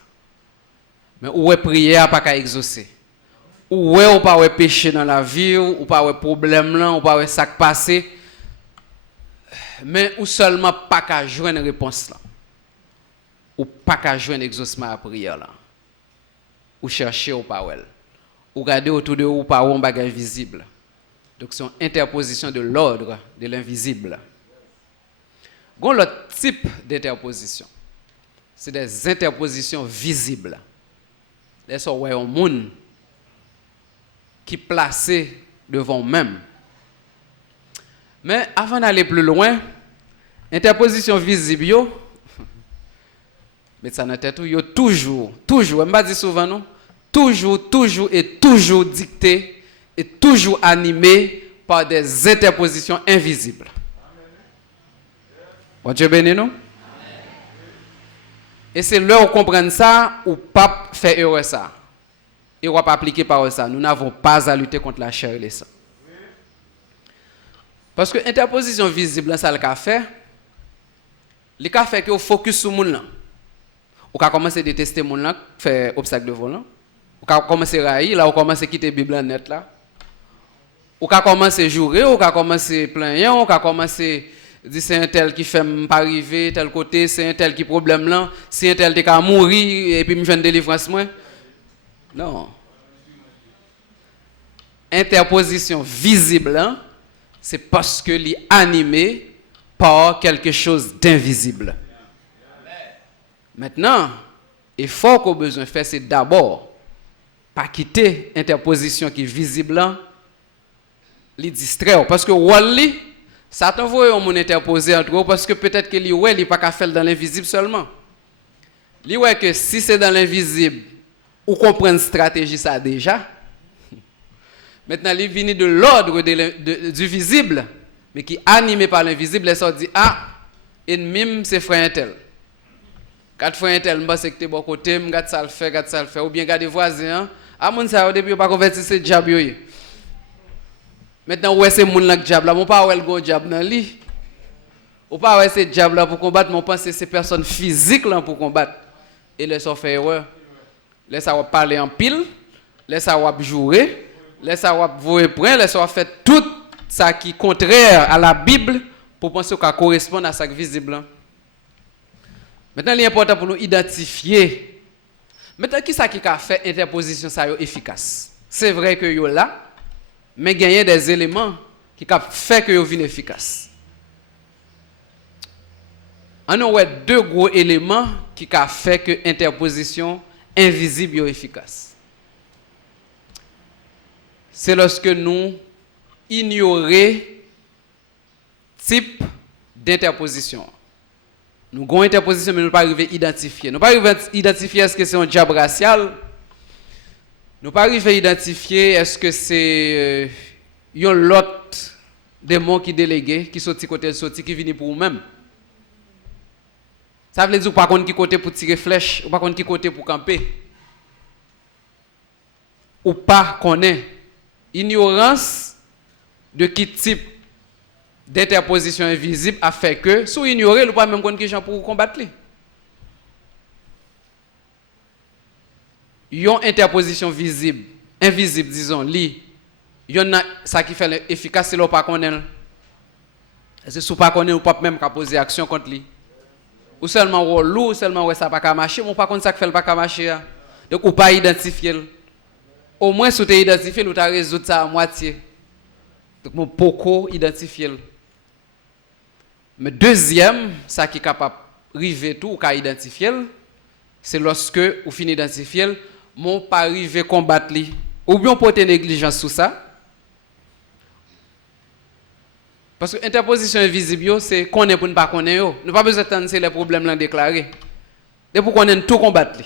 Mais ou est prière pas qu'à exaucer. Ou ouais ou pas ouais péché dans la vie, ou pas ouais problème là, ou pas ouais ça qui passé. Mais ou seulement pas qu'à joindre réponse là. Ou pas qu'à joindre exaucement à prière là. Ou chercher ou pas ouais. Ou regarder autour de ou pas un bagage visible. Donc c'est une interposition de l'ordre de l'invisible. Gon l'autre type d'interposition. C'est des interpositions visibles. Les sont ouais un monde qui placé devant même. Mais avant d'aller plus loin, interposition visible yo, mais ça dans tête yo toujours, on m'a dit souvent non, toujours dicté et toujours animé par des interpositions invisibles. Bon Dieu béni nous. Et c'est là où on comprend ça, ou pas faire erreur ça. Et on va pas appliquer par ça. Nous n'avons pas à lutter contre la chair et le sang. Parce que l'interposition visible, ça le fait. Le cas fait que vous focus sur le monde. Vous commencez à détester le monde, faire obstacle de volant. Vous commencez à railler, là, vous commencez à quitter la Bible net. Là. Vous commencez à jouer, vous commencez à plaindre, vous commencez dit c'est un tel qui fait pas arriver tel côté, c'est un tel qui problème là, c'est un tel qui a mourir et puis me fait une délivrance moi. Non. Interposition visible hein, c'est parce que li animé par quelque chose d'invisible. Maintenant, l'effort qu'on a besoin de faire c'est d'abord pas quitter interposition qui est visible là, li distraire parce que Wally Satan voit un monde interposé entre eux parce que peut-être que lui ouais, il pas qu'à faire dans l'invisible seulement. Lui ouais que si c'est dans l'invisible, ou comprendre stratégie ça déjà. Maintenant, il vient de l'ordre du visible, mais qui est animé par l'invisible, il sort dit ah, ennemi c'est frère tel. Quatre frère tel, m'pas c'est que t'es bon côté, m'gade ça le fait, ou bien garder voisin, ah mon ça au début pas converti c'est diable. Maintenant, où est-ce que c'est le diable là? Mon pas où est le diable dans lui? Ou pas où est-ce que c'est diable là pour combattre? Mon pense c'est ces personnes physiques là pour combattre. et laisse faire erreur. Laisse parler en pile, laisse jouer, laisse voir point, laisse faire tout ça qui est contraire à la Bible pour penser qu'elle correspond à ça qui est visible. Maintenant, il est important pour nous identifier. Maintenant, qui ça qui a fait interposition ça efficace? C'est vrai que yo là, mais il y a des éléments qui ont fait que yo viennent efficace. On a deux gros éléments qui ont fait que l'interposition invisible est efficace. C'est lorsque nous ignorons type d'interposition. Nous avons une interposition, mais nous ne pouvons pas arriver à identifier. Nous ne pouvons pas arriver à identifier est-ce que c'est un diable racial. Nous ne pouvons pas arriver à identifier est-ce que c'est un lot démon qui délégué, qui sorti côté sorti, qui vient pour nous-mêmes. Ça veut dire pas contre qui côté pour tirer flèche, ou pas contre qui côté pour camper. Ou pas connaît. Ignorance de qui type d'interposition invisible a fait que, si vous ignorez, vous pas même connaître qui gens pour combattre. Yon interposition visible, invisible, disons, li. Yon a ça qui fait l'efficace, c'est l'on pas connaître. C'est si vous pas connaître, ou pas même qu'à poser action contre lui. Ou seulement relou, ou seulement ouais ça pas qu'à marcher, ou pas contre ça qui fait le pas qu'à marcher. Donc ou pas identifier. Au moins si tu identifié, ou tu as résoudre ça à moitié. Donc mon poko identifier. Mais deuxième, ça qui est capable de river tout ou qu'à identifier, c'est lorsque vous finissez d'identifier, mon pas arriver combattre li. Ou bien porter négligence sur ça. Parce que interposition invisible, c'est qu'on est pour ne pas connaître. Nous pas besoin d'attendre les problèmes là déclarés. Et pour qu'on ait tout combattre.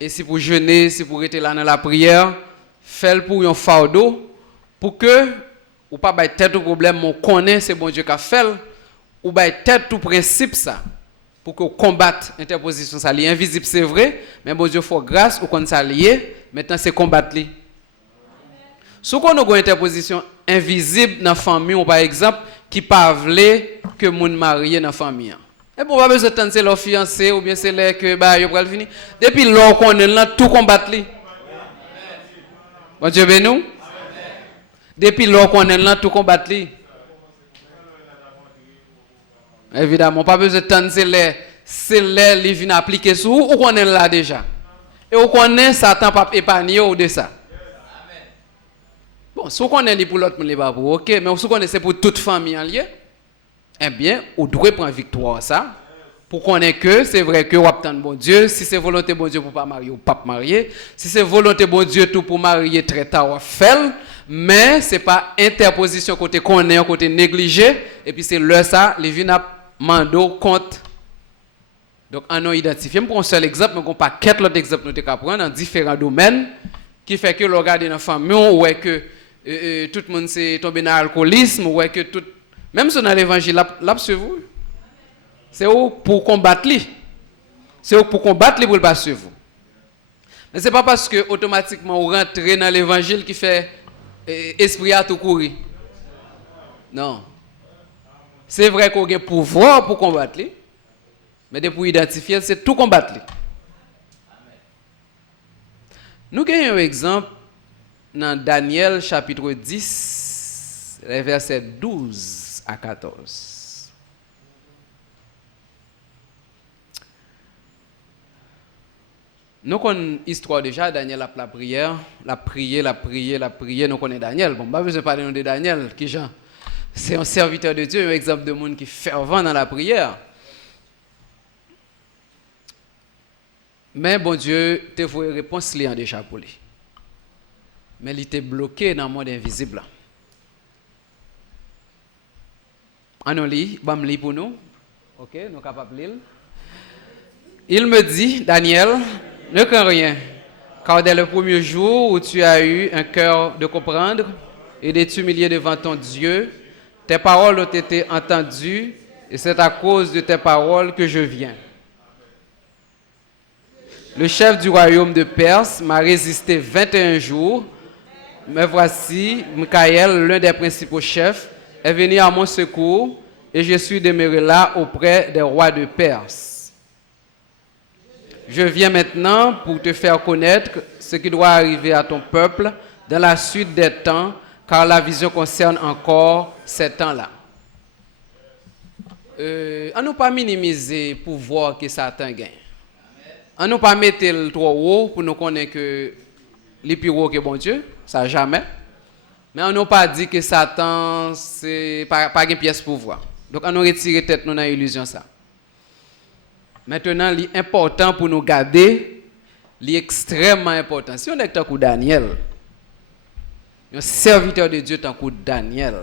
Et si pour jeûner, si pour être là dans la prière, faites pour un fardeau, pour que, ou pas bailler tête au problème, on connaît c'est bon Dieu qui a fait, ou bailler tête au principe ça, pour que combatte interposition ça. Invisible c'est vrai, mais bon Dieu faut grâce ou qu'on ça lié, maintenant c'est combattre li. Si on a une interposition invisible dans la famille, ou par exemple, qui pas voulait que moun marié dans la famille. Et pour pas besoin de c'est leur fiancé ou bien c'est là que bah yo pral fini. Depuis lors qu'on est là tout combattre li. Bon Dieu bénou. Depuis lors qu'on est là tout combattre li. Évidemment, pas besoin de c'est là li vient appliquer sur ou qu'on est là déjà. Et ou qu'on est Satan pas épargner ou de ça. Bon, si on est pour l'autre, on pas pour OK, mais si on est c'est pour toute famille en lien, eh bien, on doit prendre victoire ça. Pour qu'on ait que c'est vrai que on attend bon Dieu, si c'est volonté bon Dieu pour pas marier ou pas marier, si c'est volonté bon Dieu tout pour marier très tard on fait, mais c'est pas interposition côté qu'on est côté négligé et puis c'est là ça les vient mando compte. Donc on a identifié pour un seul exemple, mais on pas quatre autres exemples nous te prendre dans différents domaines qui fait que le regarder dans famille ou que tout le monde s'est tombé dans l'alcoolisme, ou que tout, même si on a l'évangile, là, c'est vous. C'est où pour combattre lui. C'est où pour combattre lui pour le passer vous. Mais ce n'est pas parce que automatiquement on rentre dans l'évangile qui fait esprit à tout courir. Non. C'est vrai qu'on a un pouvoir pour combattre lui, mais pour identifier, c'est tout combattre lui. Nous avons un exemple dans Daniel chapitre 10, les versets 12 à 14. Nous connaissons l'histoire déjà, Daniel a la prière, la prière, nous connaissons Daniel. Bon, pas besoin de parler de Daniel, qui Jean. C'est un serviteur de Dieu, un exemple de monde qui est fervent dans la prière. Mais bon Dieu, te voit réponse li en déjà pour lui. Mais il était bloqué dans le monde invisible. On lit, bam lit pour nous. OK, nous sommes capables de lire. Il me dit, Daniel, ne crains rien, car dès le premier jour où tu as eu un cœur de comprendre et de t'humilier devant ton Dieu, tes paroles ont été entendues et c'est à cause de tes paroles que je viens. Le chef du royaume de Perse m'a résisté 21 jours. Mais voici, Michaël, l'un des principaux chefs, est venu à mon secours et je suis demeuré là auprès des rois de Perse. Je viens maintenant pour te faire connaître ce qui doit arriver à ton peuple dans la suite des temps, car la vision concerne encore ces temps-là. On ne pas minimiser le pouvoir que Satan gagne. On ne pas mettre le trop haut pour nous connaître que les plus haut que bon Dieu, ça jamais. Mais on n'a pas dit que Satan c'est pas une pièce pouvoir. Donc on a retiré tête nous dans l'illusion ça. Maintenant, l'important pour nous garder, l'extrêmement important. Si on est tant que Daniel, un serviteur de Dieu tant que Daniel,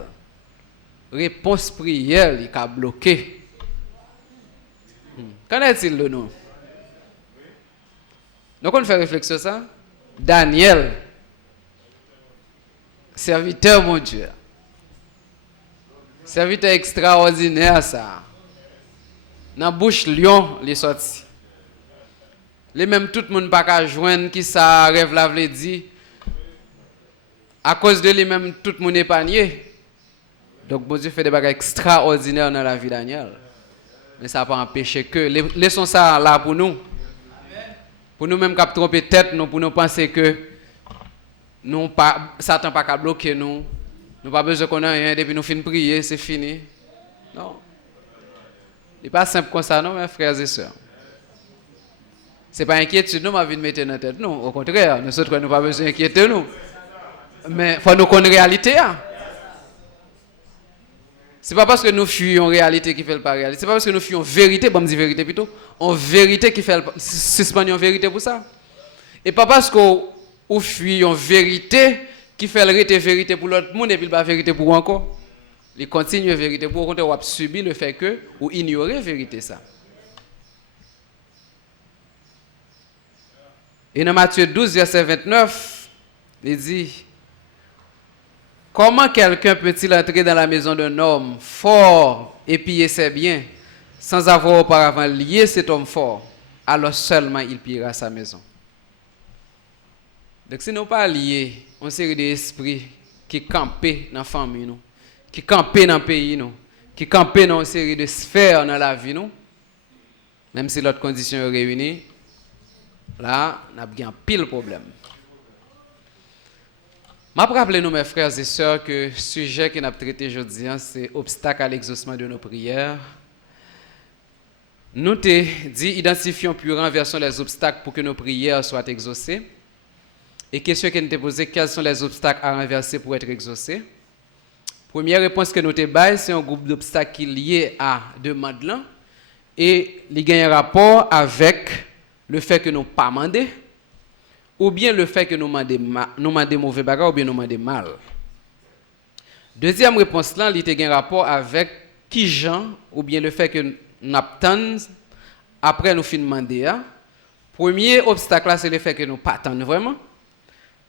réponse prière, il a bloqué. Qu'en est-il de nous? Donc on fait réflexion ça. Daniel, serviteur mon Dieu, serviteur extraordinaire ça. Dans bouche lion les sorti. Les même tout le monde pas qu'à joindre qui ça rêve la vle dit. À cause de lui même tout le monde épargné. Donc bon Dieu fait des bagages extraordinaires dans la vie de Daniel. Mais ça n'a pas empêché que laissons ça là pour nous. Pour nous même cap tromper tête nous pour nous penser que nous pas Satan pas qu'à bloquer nous. Nous pas besoin qu'on ait rien depuis nous fin prier, c'est fini. Non. Ce n'est pas simple comme ça, non, mes frères et sœurs. Ce n'est pas inquiétude, nous, ma vie de mettre dans la tête. Non, au contraire, nous autres, nous n'avons pas besoin d'inquiéter nous. Mais il faut nous connaître la réalité. Hein. Ce n'est pas parce que nous fuyons réalité qui fait le pas réalité. Ce n'est pas parce que nous fuyons vérité, bon, me dit vérité plutôt, en vérité qui fait le suspendons en vérité pour ça. Et pas parce qu'on fuit en vérité qui fait le vérité pour l'autre monde et puis pas vérité pour vous encore. Il continue la vérité pour contre ou subir le fait que ou ignorer la vérité ça. Et dans Matthieu 12 verset 29, il dit comment quelqu'un peut-il entrer dans la maison d'un homme fort et piller ses biens sans avoir auparavant lié cet homme fort, alors seulement il pillera sa maison. Donc si nous pas liés, on série d'esprits qui campent dans la famille nous, qui campent dans le pays nous, qui campent dans une série de sphères dans la vie nous, même si l'autre condition est réunie, là, on a bien pile problème. Je rappelle nous, mes frères et sœurs, que le sujet que nous avons traité aujourd'hui, c'est obstacle à l'exaucement de nos prières. Nous t'ai dit, identifions puis renversons les obstacles pour que nos prières soient exaucées. Et question que nous t'ai posée, quels sont les obstacles à renverser pour être exaucés? Première réponse que nous t'ai baillée, c'est un groupe d'obstacles qui est lié à demande là. Et il y a un rapport avec le fait que nous pas demandé, ou bien le fait que nous demandons mauvais bagages, ou bien nous demandons mal. Deuxième réponse là, il y a un rapport avec qui gens, ou bien le fait que nous attendons après nous fin demander. Premier obstacle là, c'est le fait que nous pas attendons vraiment.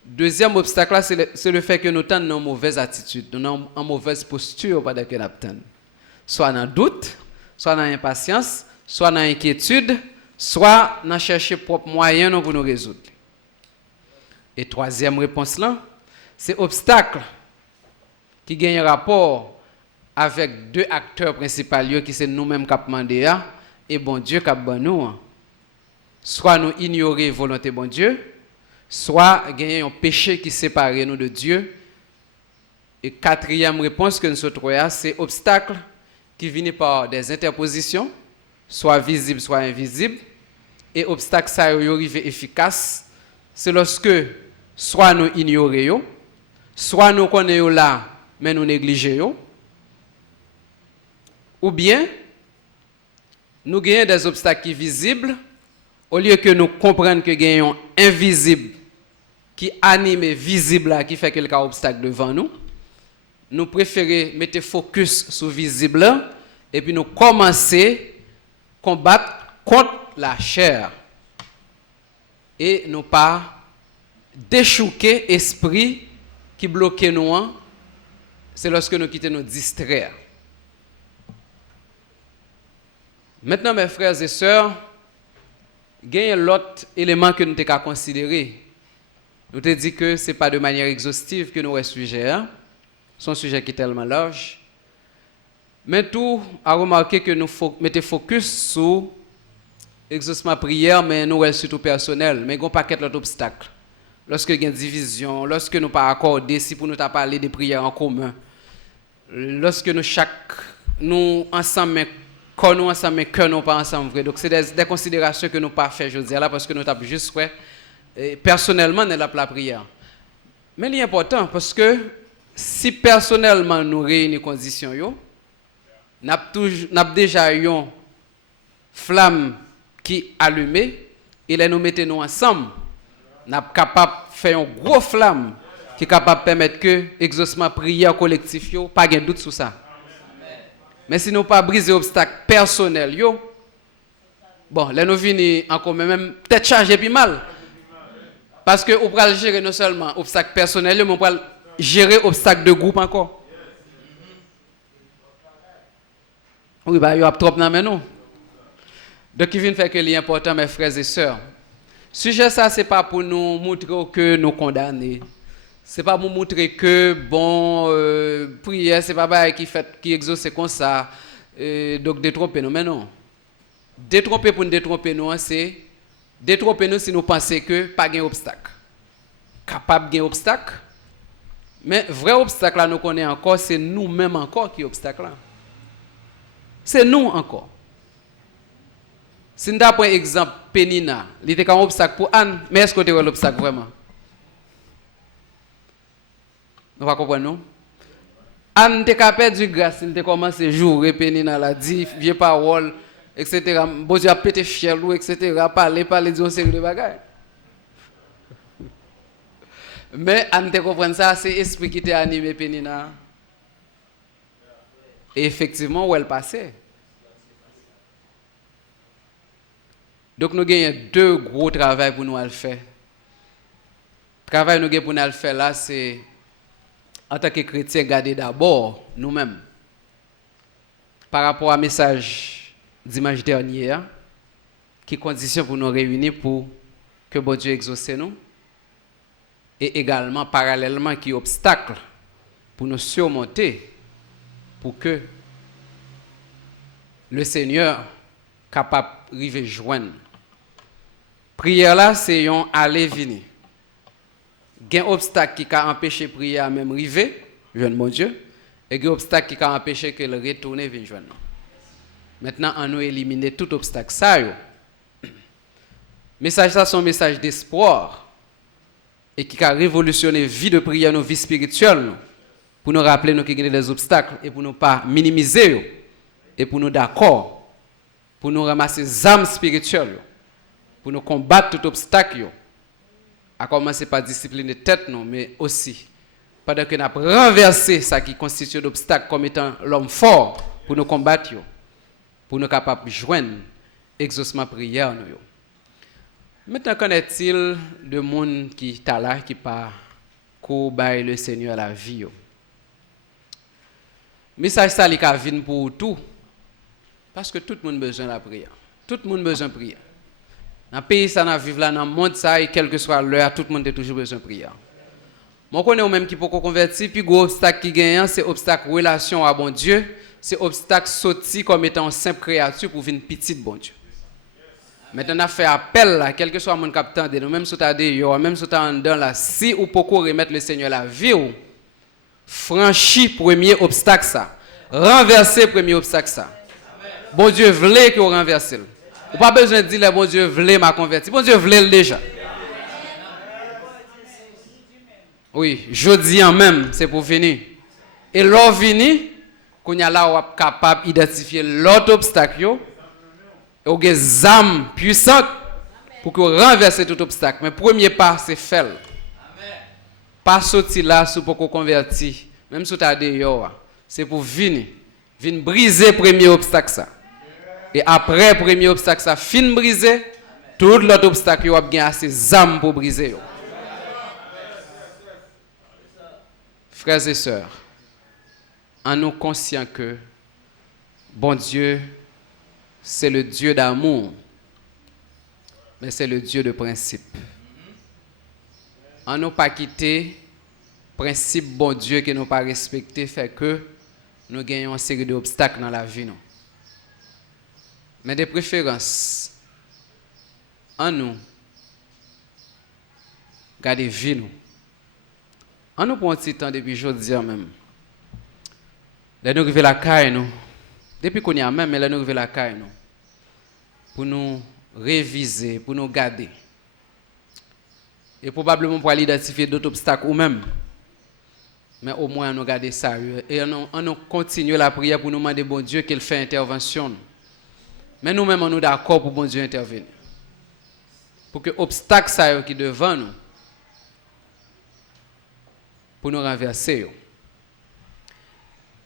Deuxième obstacle là, c'est le fait que nous attendons dans une mauvaise attitude, nous sommes en mauvaise posture pendant que nous attendons. Soit dans doute, soit dans impatience, soit dans inquiétude, soit dans chercher propre moyen pour nous résoudre. Et troisième réponse là, c'est obstacle qui gagne un rapport avec deux acteurs principaux qui c'est nous-mêmes qui demandé et bon Dieu qui ban nous. Soit nous ignorer volonté bon Dieu, soit gagner un péché qui sépare nous de Dieu. Et quatrième réponse que nous trouvons, c'est obstacle qui vient par des interpositions, soit visibles, soit invisibles. Et obstacle ça arrive efficace, c'est lorsque soit nous ignorons, soit nous connaissons là, mais nous négligeons, ou bien nous gagnons des obstacles qui sont visibles, au lieu que nous comprenions que nous gagnons invisible qui anime visible là, qui fait que le cas obstacle devant nous, nous préférons mettre focus sur visible là, et puis nous commencer à combattre contre la chair. Et nous pas déchouquer esprit qui bloque nous, c'est lorsque nous quittons nous distraire. Maintenant, mes frères et sœurs, il y a l'autre élément que nous devons considérer. Nous te dit que ce n'est pas de manière exhaustive que nous avons sujet. C'est un sujet qui est tellement large. Mais tout a remarqué que nous mettons focus sur exaucement prière, mais nous, surtout personnel, mais il y a un paquet d'autres obstacles. Lorsque il y a une division, lorsque nous pas accordés, si pour nous parler des prières en commun, lorsque nous ensemble, mais quand nous ensemble, mais que nous pas ensemble, vrai. Donc c'est des considérations que nous pas fait, je dis là, parce que nous avons juste fait, personnellement, nous la prière. Mais il est important, parce que si personnellement nous réunissons les conditions, nous avons déjà une flamme qui allumée, et là nous mettons nous ensemble, nous sommes capables de faire une grosse flamme qui est capable de permettre que l'exaucement prière collectif, pas de doute sur ça. Mais si nous pas briser l'obstacle personnel, bon, là nous venons encore même peut-être chargé puis mal. Parce que on peut gérer non seulement l'obstacle personnel, mais on peut gérer l'obstacle de groupe encore. Oui, bah, il y a trop dans nous. Donc, il vient faire que l'important, mes frères et sœurs. Sujet ça, ce n'est pas pour nous montrer que nous condamnons. Ce n'est pas pour montrer que, bon, prière, ce n'est pas qui exauce comme ça. Donc, détromper nous. Mais non. Détromper pour nous détromper nous, c'est détromper nous si nous pensons que pas de obstacle. Capable de obstacle. Mais vrai obstacle là, nous connaissons encore, c'est nous-mêmes encore qui obstacle là. C'est nous encore. Si nous avons un exemple, Pénina, il était un obstacle pour Anne, mais est-ce que tu as l'obstacle vraiment? Nous ne comprenons pas. Anne était capable du grâce, il était commencé à jouer, Pénina l'a dit, vieux parole, etc. Bon Dieu a pété fier, etc. Parler d'une série de bagages. Mais Anne te comprendre ça, c'est l'esprit qui t'a animé Pénina. Et effectivement, où elle passait. Donc nous avons deux gros travaux pour nous faire. Le travail que nous avons pour nous faire là, c'est en tant que chrétien, garder d'abord nous-mêmes. Par rapport au message dimanche dernier, qui condition pour nous réunir pour que bon Dieu exauce nous. Et également, parallèlement, qui obstacle pour nous surmonter, pour que le Seigneur capable de arriver joindre. Prière là, c'est un aller-venir. Il y a un obstacle qui a empêché la prière même arriver, joindre mon Dieu, et il y a un obstacle qui a empêché que le retourne vienne joindre. Maintenant, on nous éliminer tout obstacle. Ça, le message là, c'est un message d'espoir. Et qui a révolutionné la vie de prière, nos vies spirituelles, pour nous rappeler qu'il y a des obstacles et pour ne pas minimiser, et pour nous d'accord, pour nous ramasser les âmes spirituelles, pour nous combattre tout obstacle, à commencer par discipliner tête, non, mais aussi, pendant que nous avons renversé ça qui constitue l'obstacle comme étant l'homme fort, pour nous combattre, pour nous capables de joindre l'exaucement prière. Maintenant, qu'en est-il de monde qui est là, qui pas courir le Seigneur à la vie? Message ça li ka vinn pour tout. Parce que tout le monde a besoin de la prière. Tout le monde a besoin de prière. Dans le pays, ça n'a vivre là, dans le monde, ça, et quelle que soit l'heure, tout le monde a toujours besoin de prière. Moi, je connais même qui peut convertir, puis gros obstacle qui gagne, c'est obstacle relation à bon Dieu, c'est obstacle sorti comme étant une simple créature pour venir petite bon Dieu. Maintenant, on a fait appel là, quel que soit mon capitaine, de nous, même si tu as des même si tu as dedans là, si ou pourquoi remettre le Seigneur la vie, franchi premier obstacle ça, renverser premier obstacle ça. Bon Dieu voulait que vous renversez. Vous pas besoin de dire bon Dieu voulait m'a converti. Bon Dieu voulait déjà. Oui, jeudi en même, c'est pour finir. Et l'on vini, qu'on y a là on est capable d'identifier l'autre obstacle. Et on a des âmes puissantes pour que renverser tout obstacle. Mais le premier pas, c'est faire. Pas sortir là pour qu'on converti. Même si tu as des c'est pour venir briser le premier obstacle. Ça. Et après le premier obstacle, ça fin briser, tout l'autre obstacle, il y a assez âmes pour briser. Frères et sœurs, en nous conscients que bon Dieu, c'est le Dieu d'amour, mais c'est le Dieu de principe. En nous pas quitter principe bon Dieu que nous pas respecté fait que nous gagnons une série d'obstacles dans la vie. Non? Mais de préférence, en nous, gardez vie nous. En nous pour un petit temps depuis aujourd'hui même. Là nous arrivons la caille nous. Depuis qu'on y a même, mais là nous arrivons la caille nous. Pour nous réviser, pour nous garder. Et probablement pour aller identifier d'autres obstacles ou même. Mais au moins nous garder ça. Et on nous continue la prière pour nous demander bon Dieu qu'il fait intervention. Mais nous-mêmes on nous d'accord pour bon Dieu intervenir. Pour que l'obstacle ça qui devant nous, pour nous renverser.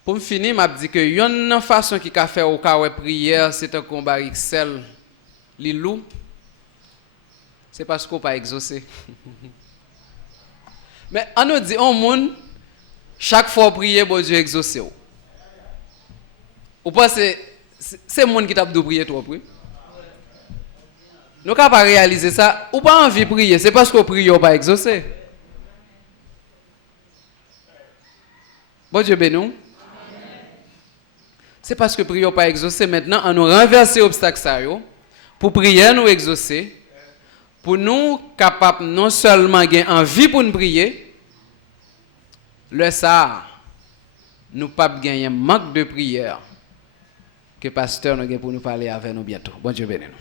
Pour me finir, je dis que une façon qui a fait au cas où prière, c'est un combat Excel, l'ilou, c'est parce qu'on n'a pas exaucé. Mais on nous dit, au monde, chaque fois prier, bon Dieu exaucé. Ou pas c'est le monde qui t'a de prier trop, oui? Nous n'avons pas réalisé ça, ou pas envie de prier, c'est parce qu'on prie, on pas exaucé. Bon Dieu béni. C'est parce que prions pas exaucé. Maintenant, on nous renverser l'obstacle pour prier nous exaucer, pour nous capables non seulement gagner envie pour nous prier, le ça, nous pas gagner manque de prière que pasteur nous gagne pour nous parler avec nous bientôt. Bon Dieu béni nous.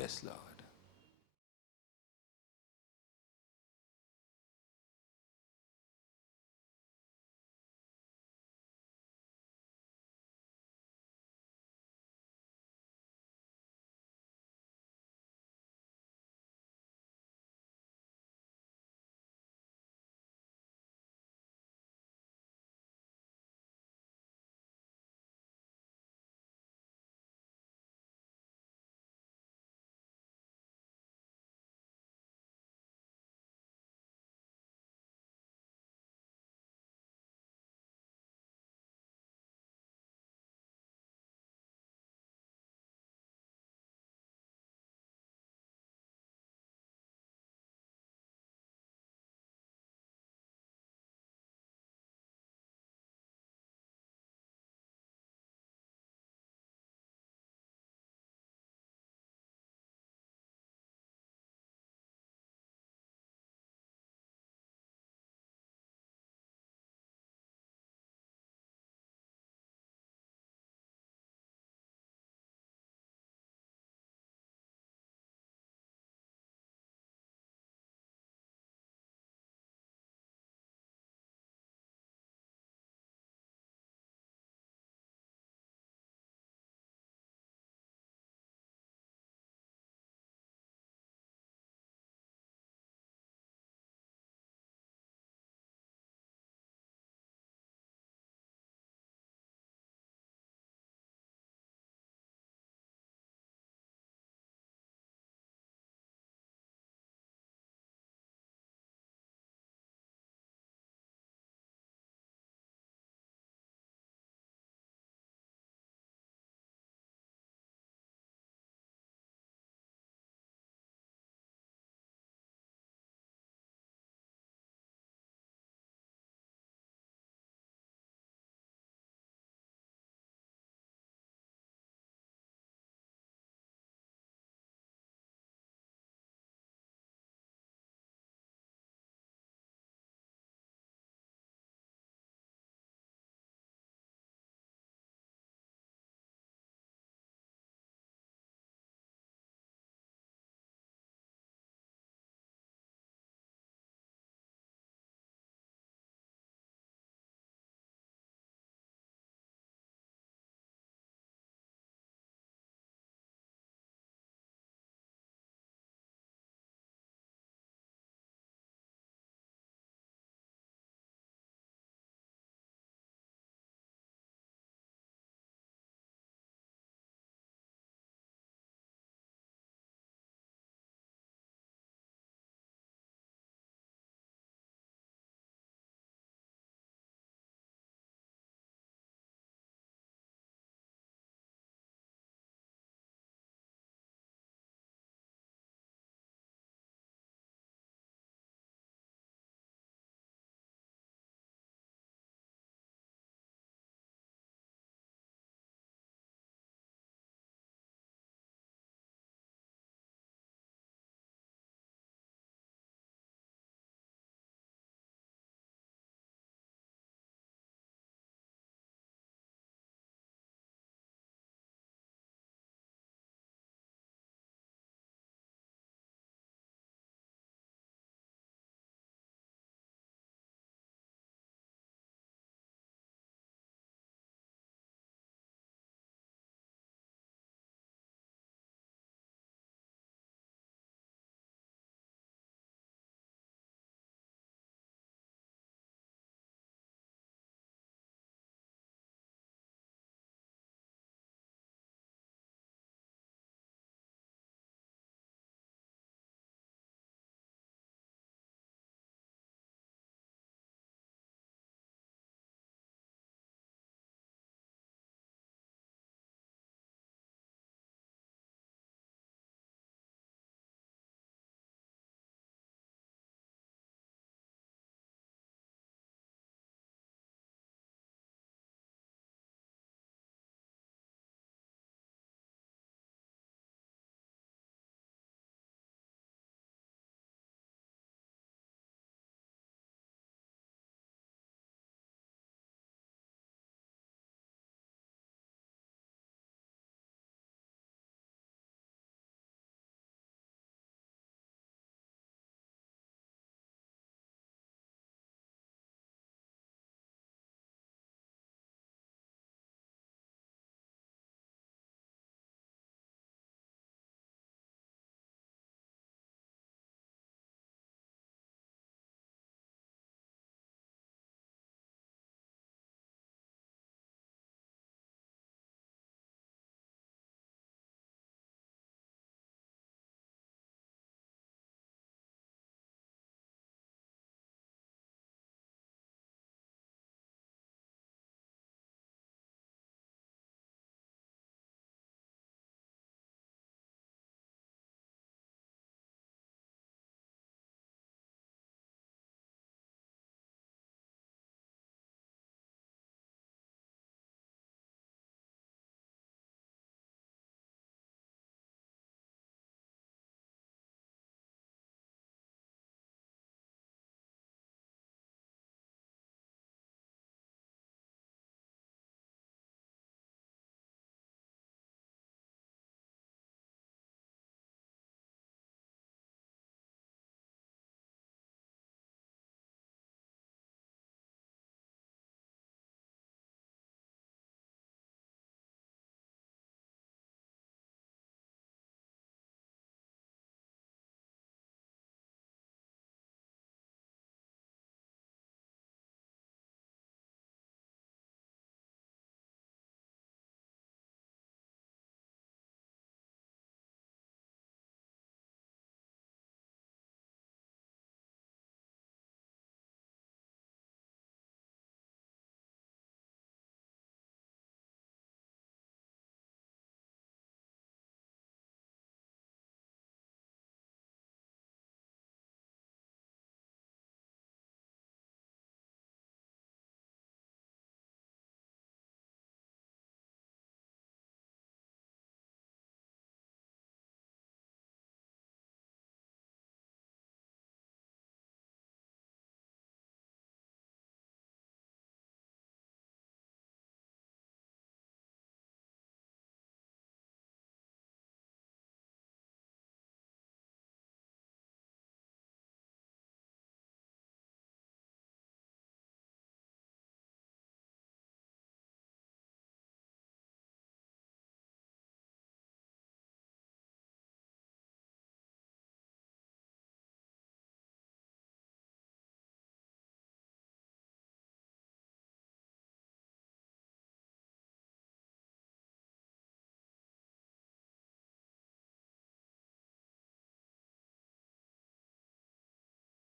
Yes, Lord.